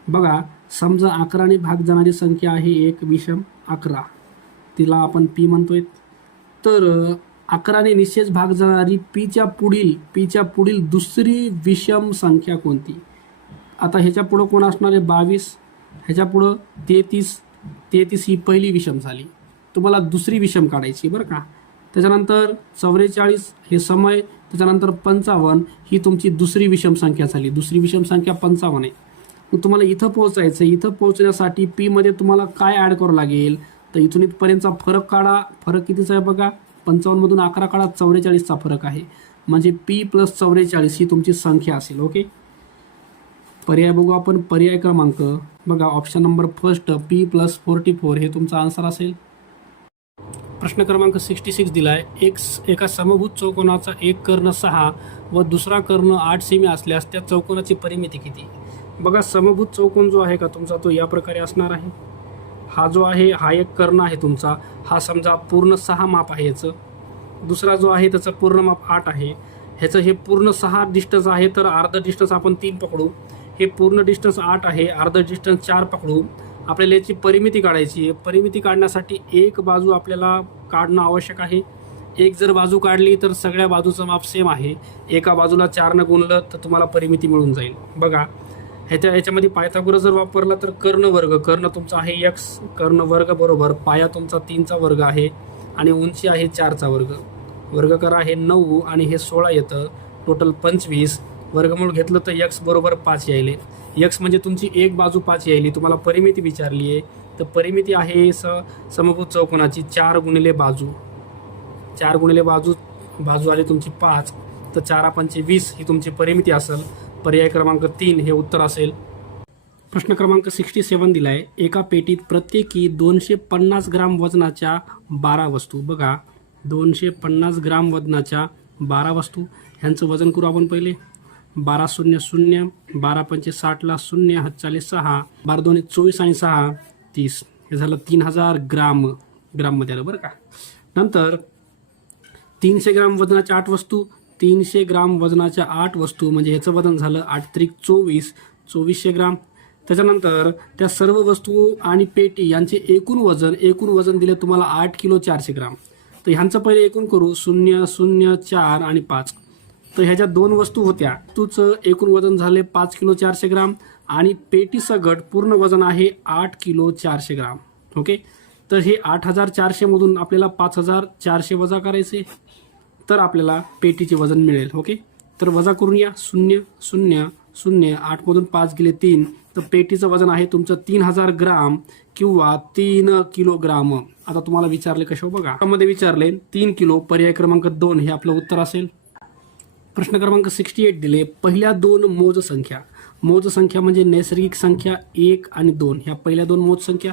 बघा समजा 11ने भाग जाणारी संख्या आहे एक विषम 11, तिला आपण पी म्हणतोय. तर 11ने निशेष भाग जाणारी पीच्या पुढील दुसरी विषम संख्या कोणती. आता ह्याच्या पुढं कोण असणार आहे 22, ह्याच्या पुढं 33 ही पहिली विषम झाली. तुम्हाला दुसरी विषम काढायची बरं का. त्याच्यानंतर 44 हे समय, त्याच्यानंतर 55 ही तुमची दुसरी विषम संख्या झाली. दुसरी विषम संख्या 55 आहे. मग तुम्हाला इथं पोहोचायचं. इथं पोहोचण्यासाठी पीमध्ये तुम्हाला काय ॲड करावं लागेल, तर इथून इथपर्यंतचा फरक काढा. फरक कितीचा आहे बघा, 55मधून 11 काढा, 44चा फरक आहे. म्हणजे पी + 44 ही तुमची संख्या असेल. ओके, पर्याय बघू आपण. पर्याय क्रमांक बघा ऑप्शन नंबर फर्स्ट पी + 44 हे तुमचा आन्सर असेल. प्रश्न क्रमांक 66 दिला आहे. एका समभुज चौकोनाचा एक कर्ण 6 व दुसरा कर्ण 8 सेमी असल्यास त्या चौकोनाची परिमिती किती. बघा समभुज चौकोन जो आहे का तुमचा तो या प्रकारे असणार आहे. हा जो आहे हा एक कर्ण आहे तुमचा. हा समजा पूर्ण 6 माप आहे याचं. दुसरा जो आहे त्याचं पूर्ण माप 8 आहे. ह्याचं हे पूर्ण 6 डिस्टन्स आहे, तर अर्ध डिस्टन्स आपण 3 पकडू. हे पूर्ण डिस्टन्स 8 आहे, अर्ध डिस्टन्स 4 पकडू. आपल्याला याची परिमिती काढायची आहे. परिमिती काढण्यासाठी एक बाजू आपल्याला काढणं आवश्यक आहे. एक जर बाजू काढली तर सगळ्या बाजूचं माप सेम आहे. एका बाजूला 4ने गुणलं तर तुम्हाला परिमिती मिळून जाईल. बघा ह्याच्यामध्ये पायथागोरस जर वापरला तर कर्ण तुमचा आहे x, कर्ण वर्ग बरोबर पाया तुमचा 3चा वर्ग आहे आणि उंची आहे 4चा वर्ग. वर्ग करा, हे 9 आणि हे 16 येतं, टोटल 25. वर्गमूळ घेतलं तर x बरोबर 5 यायले. x म्हणजे तुमची एक बाजू 5 यायली. तुम्हाला परिमिती विचारली आहे, तर परिमिती आहे समभुज चौकोनाची 4 गुणिले बाजू. 4 गुणिले बाजू आली तुमची 5, तर 4 5 20 ही तुमची परिमिती असेल. पर्याय क्रमांक 3 हे उत्तर असेल. प्रश्न क्रमांक 67 दिला आहे. एका पेटीत प्रत्येकी 250 ग्राम वजनाच्या 12 वस्तू. बघा 250 ग्राम वजनाच्या 12 वस्तू. ह्यांचं वजन करू आपण पहिले. 12 0 0, 12 5 60ला 0, 7 4 6, 12 2 24 आणि 6 30. हे झालं 3000 ग्राममध्ये आलं बरं का. नंतर 300 ग्राम वजनाच्या 8 वस्तू. 300 ग्राम वजनाच्या 8 वस्तू म्हणजे ह्याचं वजन झालं 8 त्रिक 24, 2400 ग्राम. त्याच्यानंतर त्या सर्व वस्तू आणि पेटी यांचे एकूण वजन दिले तुम्हाला 8 किलो 400 ग्राम. तर ह्यांचं पहिले एकूण करू. 0 0 4 आणि 5. तर ह्याच्या 2 वस्तू होत्या. वस्तूचं एकूण वजन झाले 5 किलो 400 ग्राम आणि पेटीसकट पूर्ण वजन आहे 8 किलो 400 ग्राम. ओके, तर हे 8400 मधून आपल्याला 5400 वजा करायचे, तर आपल्याला पेटीचे वजन मिळेल. ओके, तर वजा करून या. 0 0 0, 8 मधून 5 गेले 3, तर पेटीचं वजन आहे तुमचं 3000 ग्राम किंवा 3 किलोग्राम. आता तुम्हाला विचारले कशा बघा, त्यामध्ये विचारले 3 किलो. पर्याय क्रमांक 2 हे आपलं उत्तर असेल. प्रश्न क्रमांक 68 दिले. पहिल्या 2 मोज संख्या म्हणजे नैसर्गिक संख्या 1 आणि 2 ह्या पहिल्या 2 मोज संख्या.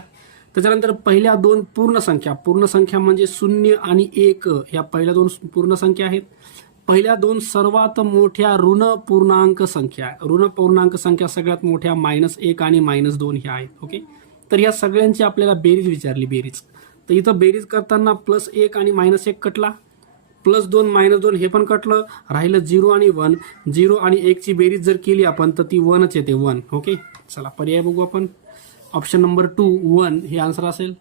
त्याच्यानंतर पहिल्या 2 पूर्ण संख्या म्हणजे 0 आणि 1 ह्या पहिल्या 2 पूर्ण संख्या आहेत. पहिल्या 2 सर्वात मोठ्या ऋण पूर्णांक संख्या सगळ्यात मोठ्या -1 आणि -2 ह्या आहेत. ओके, तर ह्या सगळ्यांची आपल्याला बेरीज विचारली. तर इथं बेरीज करताना +1 आणि -1 कटला, +2 -2 हे पण कटलं, राहिलं 0 आणि 1. 0 आणि 1 ची बेरीज जर केली आपण तर ती 1च येते, 1. ओके, चला पर्याय बघू आपण. ऑप्शन नंबर 2 1 हे आन्सर असेल.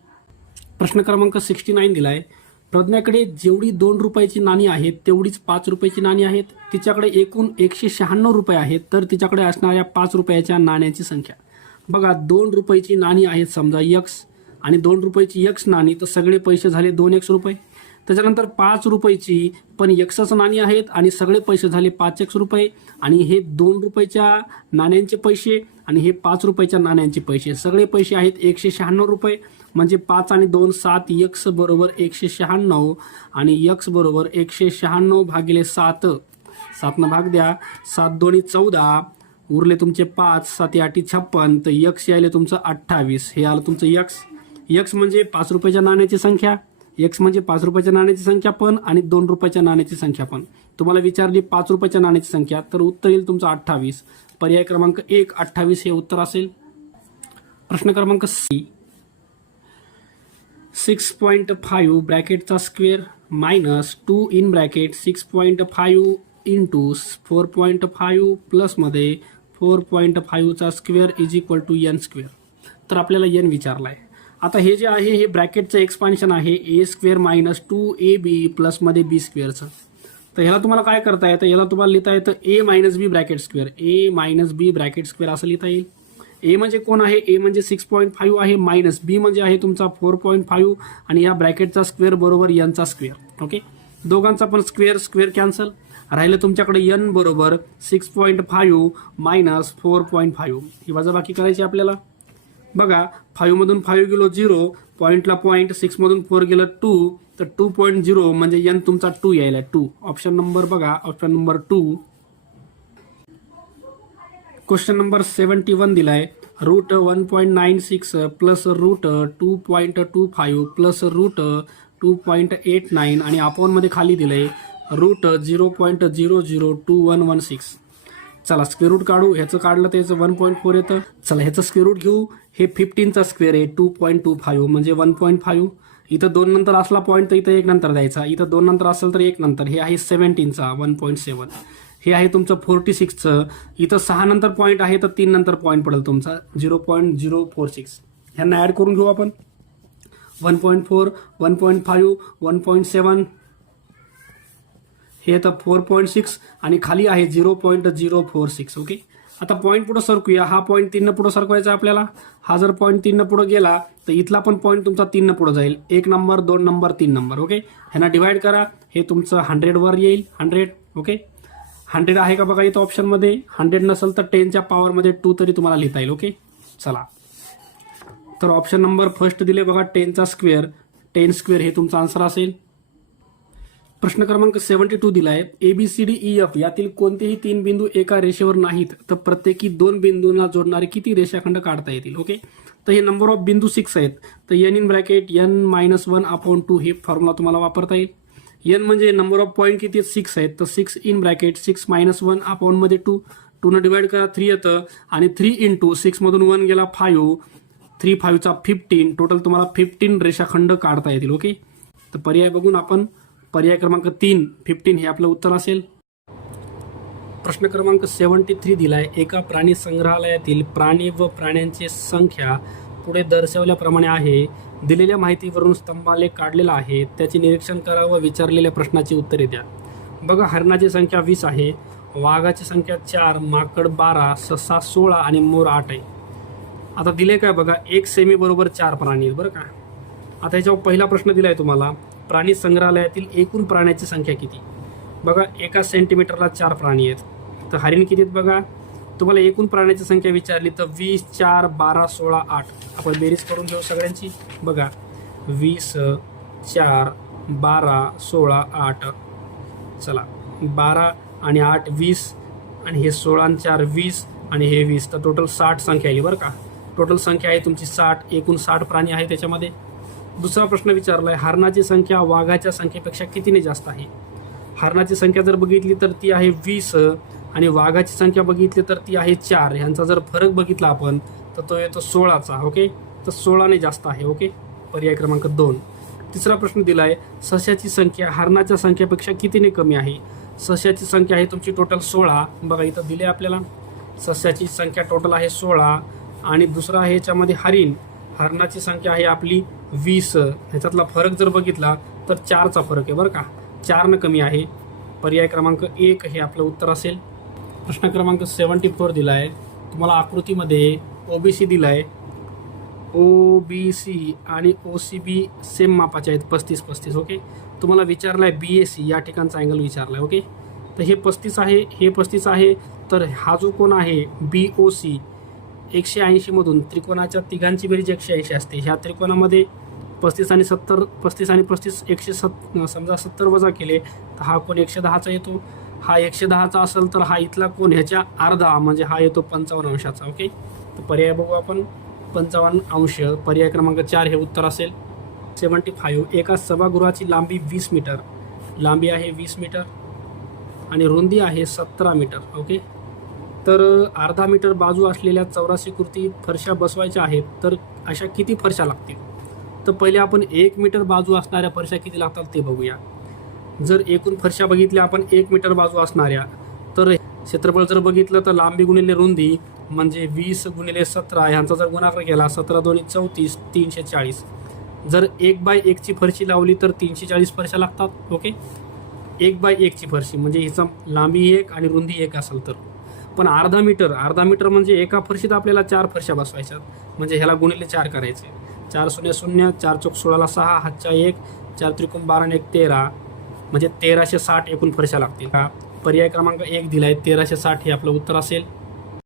प्रश्न क्रमांक 69 दिला आहे. प्रज्ञाकडे जेवढी 2 रुपयाची नाणी आहेत तेवढीच 5 रुपयाची नाणी आहेत. तिच्याकडे एकूण 196 रुपये आहेत, तर तिच्याकडे असणाऱ्या 5 रुपयाच्या नाण्यांची संख्या. बघा 2 रुपयाची नाणी आहेत समजा x आणि 2 रुपयाची x नाणी, तर सगळे पैसे झाले 2x रुपये. त्याच्यानंतर 5 रुपयाची पण एक्सच नाणी आहेत आणि सगळे पैसे झाले 5 रुपये आणि हे 2 रुपयाच्या नाण्यांचे पैसे आणि हे 5 रुपयाच्या नाण्यांचे पैसे सगळे पैसे आहेत 196 रुपये. म्हणजे 5 आणि 2 7 x बरोबर 196 आणि x बरोबर 196 भागिले 7. 7 भाग द्या. 7 2 14 उरले तुमचे 5 7 8 56 तर x यायले तुमचं 28. हे आलं तुमचं x म्हणजे 5 रुपयाच्या नाण्याची संख्या. x म्हणजे 5 रुपयाच्या नाण्याची संख्या पण आणि 2 रुपयाच्या नाण्याची संख्या पण. तुम्हाला विचारली 5 रुपयाच्या नाण्याची संख्या तर उत्तर येईल तुमचं 28. पर्याय क्रमांक 1 28 हे उत्तर असेल. प्रश्न क्रमांक C 6.5 ब्रॅकेटचा square minus 2 in bracket 6.5 into 4.5 प्लसमध्ये 4.5चा square is equal to n square. तर आपल्याला n विचारला आहे. आता हे जे आहे हे ब्रॅकेटचं एक्सपान्शन आहे ए स्क्वेअर मायनस 2ab प्लसमध्ये बी स्क्वेअरचं. तर ह्याला तुम्हाला काय करता येतं, ह्याला तुम्हाला लिहिता येतं ए मायनस बी ब्रॅकेट स्क्वेअर, ए मायनस बी ब्रॅकेट स्क्वेअर असं लिहिता येईल. ए म्हणजे कोण आहे, ए म्हणजे 6.5 आहे मायनस बी म्हणजे आहे तुमचा 4.5 आणि या ब्रॅकेटचा स्क्वेअर बरोबर एनचा स्क्वेअर. ओके, दोघांचा पण स्क्वेअर स्क्वेअर कॅन्सल. राहिलं तुमच्याकडे एन बरोबर 6.5 मायनस 4.5 ही वजाबाकी करायची आपल्याला. बघा 5 मधून 5 गेलो 0, पॉईंटला पॉईंट, 6 मधून 4 गेलं 2, तर 2.0 म्हणजे एन तुमचा 2 यायला 2. ऑप्शन नंबर बघा, ऑप्शन नंबर 2. क्वेश्चन नंबर 71 दिलाय root 1.96 plus root 2.25 plus root 2.89 आणि अपॉन मध्ये खाली दिलंय रूट 0.002116. चला स्क्वेअर रूट काढू. ह्याचं काढलं तर याचं 1.4 येतं. चला ह्याचं स्क्वेअर रूट घेऊ. हे 15चा स्क्वेअर आहे 2.25 म्हणजे 1.5. इथं 2 नंतर असला पॉईंट तर इथं 1 नंतर द्यायचा, इथं 2 नंतर असेल तर 1 नंतर. हे आहे 17चा 1.7. हे आहे तुमचं 46चं. इथं 6 नंतर पॉईंट आहे तर 3 नंतर पॉईंट पडेल तुमचा 0.046. ह्यांना ऍड करून घेऊ आपण. 1.4 1.5 1.7 हे आता 4.6 आणि खाली आहे 0.046. ओके, आता पॉईंट पुढे सरकूया. हा पॉईंट 3 पुढे सरकवायचा आपल्याला. हा जर पॉईंट 3 पुढे गेला तर इथला पण पॉईंट तुमचा 3 पुढे जाईल. 1 नंबर 2 नंबर 3 नंबर. ओके, ह्यांना डिवाइड करा. हे तुमचं 100 वर येईल 100. ओके, 100 आहे का बघा इथं ऑप्शनमध्ये. 100 नसेल तर 10च्या पॉवरमध्ये 2 तरी तुम्हाला लिहिता येईल. ओके, चला तर ऑप्शन नंबर फर्स्ट दिले बघा 10चा स्क्वेअर. 10 स्क्वेअर हे तुमचा आन्सर असेल. प्रश्न क्रमांक 72 दिलाय ABCDEF यातील कोणतेही 3 बिंदू एका रेषेवर नाहीत तर प्रत्येकी 2 बिंदूंना जोडणारे किती रेषाखंड काढता येतील. ओके, तर हे नंबर ऑफ बिंदू 6 आहेत. तर n इन ब्रॅकेट n-1/2 हे फॉर्म्युला तुम्हाला वापरता येईल. n म्हणजे नंबर ऑफ पॉईंट किती 6 आहेत तर 6 इन ब्रॅकेट 6-1/2 2 न डिवाइड करा 3 येतं आणि 3 इंटू 6 मधून 1 गेला 5, 3 5चा 15. टोटल तुम्हाला 15 रेषाखंड काढता येतील. ओके, तर पर्याय बघून आपण पर्याय क्रमांक 3 15 हे आपलं उत्तर असेल. प्रश्न क्रमांक 73 दिलाय एका प्राणी संग्रहालयातील प्राणी व प्राण्यांची संख्या पुढे दर्शवल्याप्रमाणे आहे. दिलेल्या माहितीवरून स्तंभालेख काढलेला आहे. त्याचे निरीक्षण करा व विचारलेल्या प्रश्नाची उत्तरे द्या. बघा हरणाची संख्या 20 आहे, वाघाची संख्या 4, माकड 12, ससा 16 आणि मोर 8 आहे. आता दिले काय बघा 1 सेमी बरोबर 4 प्राणी आहेत बरं का. आता याच्यावर पहिला प्रश्न दिलाय तुम्हाला प्राणी संग्रहालयातील एकूण प्राण्याची संख्या किती. बघा 1 सेंटीमीटरला 4 प्राणी आहेत. तर हरिण किती आहेत बघा. तुम्हाला एकूण प्राण्याची संख्या विचारली तर 20 4 12 16 8. आपण बेरीज करून घेऊ सगळ्यांची. बघा 20 4 12 16 8. चला 12 आणि 8 20 आणि हे 16 आणि 4 20 आणि हे 20. तर टोटल 60 संख्या आली बरं का. टोटल संख्या आहे तुमची 60. एकूण 60 प्राणी आहे त्याच्यामध्ये. दुसरा प्रश्न विचारलाय हरणाची संख्या वाघाच्या संख्येपेक्षा कितीने जास्त आहे. हरणाची संख्या जर बघितली तर ती आहे 20 आणि वाघाची संख्या बघितली तर ती आहे 4. ह्यांचा जर फरक बघितला आपण तर तो येतो 16चा. ओके, तर 16ने जास्त आहे. ओके, पर्याय क्रमांक 2. तिसरा प्रश्न दिलाय सस्याची संख्या हरणाच्या संख्येपेक्षा कितीने कमी आहे. सस्याची संख्या आहे तुमची टोटल 16. बघा इथं दिले आपल्याला सस्याची संख्या टोटल आहे 16 आणि दुसरा आहे याच्यामध्ये हरणाची संख्या आहे आपली 20. ह्याच्यातला फरक जर बघितला तर 4चा फरक आहे बरं का. 4 कमी आहे. पर्याय क्रमांक 1 हे आपलं उत्तर असेल. प्रश्न क्रमांक 74 दिलाय तुम्हाला आकृतीमध्ये OBC दिलाय. OBC आणि OCB सेम मापाचे आहेत 35-35. ओके, तुम्हाला विचारला आहे BAC या ठिकाणचा अँगल विचारला आहे. ओके, तर हे 35 आहे, हे 35 आहे. तर हा जो कोण आहे BOC 180 मधून त्रिकोणाच्या तिघांची बेरीज 180 असते. ह्या त्रिकोणामध्ये 35 आणि 70, 35 आणि 35 समजा 70 वजा केले तर हा कोण 110चा येतो. हा 110चा असेल तर हा इथला कोण ह्याच्या अर्धा म्हणजे हा येतो 55 अंशाचा. ओके, तर पर्याय बघू आपण. 55 अंश पर्याय क्रमांक 4 हे उत्तर असेल. 75. एका सभागृहाची लांबी 20 मीटर, लांबी आहे 20 मीटर आणि रुंदी आहे 17 मीटर. ओके, तर अर्धा मीटर बाजू असलेल्या चौरसाकृती फरशा बसवायच्या आहेत, तर अशा किती फरशा लागतील? तर पहिले आपण 1 मीटर बाजू असणाऱ्या फरशा किती लागतात ते बघूया. जर एकूण फरशा बघितल्या आपण 1 मीटर बाजू असणाऱ्या, तर क्षेत्रफळ जर बघितलं तर लांबी गुणिले रुंदी म्हणजे 20 गुणिले 17 ह्यांचा जर गुणाकार केला 17 दोन्ही 34 340. जर 1/1 ची फरशी लावली तर 340 फरशा लागतात. ओके, 1/1 ची फरशी म्हणजे हिचा लांबी 1 आणि रुंदी 1 असेल तर. पण अर्धा मीटर म्हणजे एका फरशीत आपल्याला 4 फरशा बसवायच्यात, म्हणजे ह्याला गुणिले 4 करायचे. 4 0 0, 4 चौक 16ला 6, हातच्या 1, 4 त्रिकोण 12 आणि 1 13, म्हणजे 1360 एकूण फरशा लागतील. हा पर्याय क्रमांक 1 दिलाय, 1360 हे आपलं उत्तर असेल.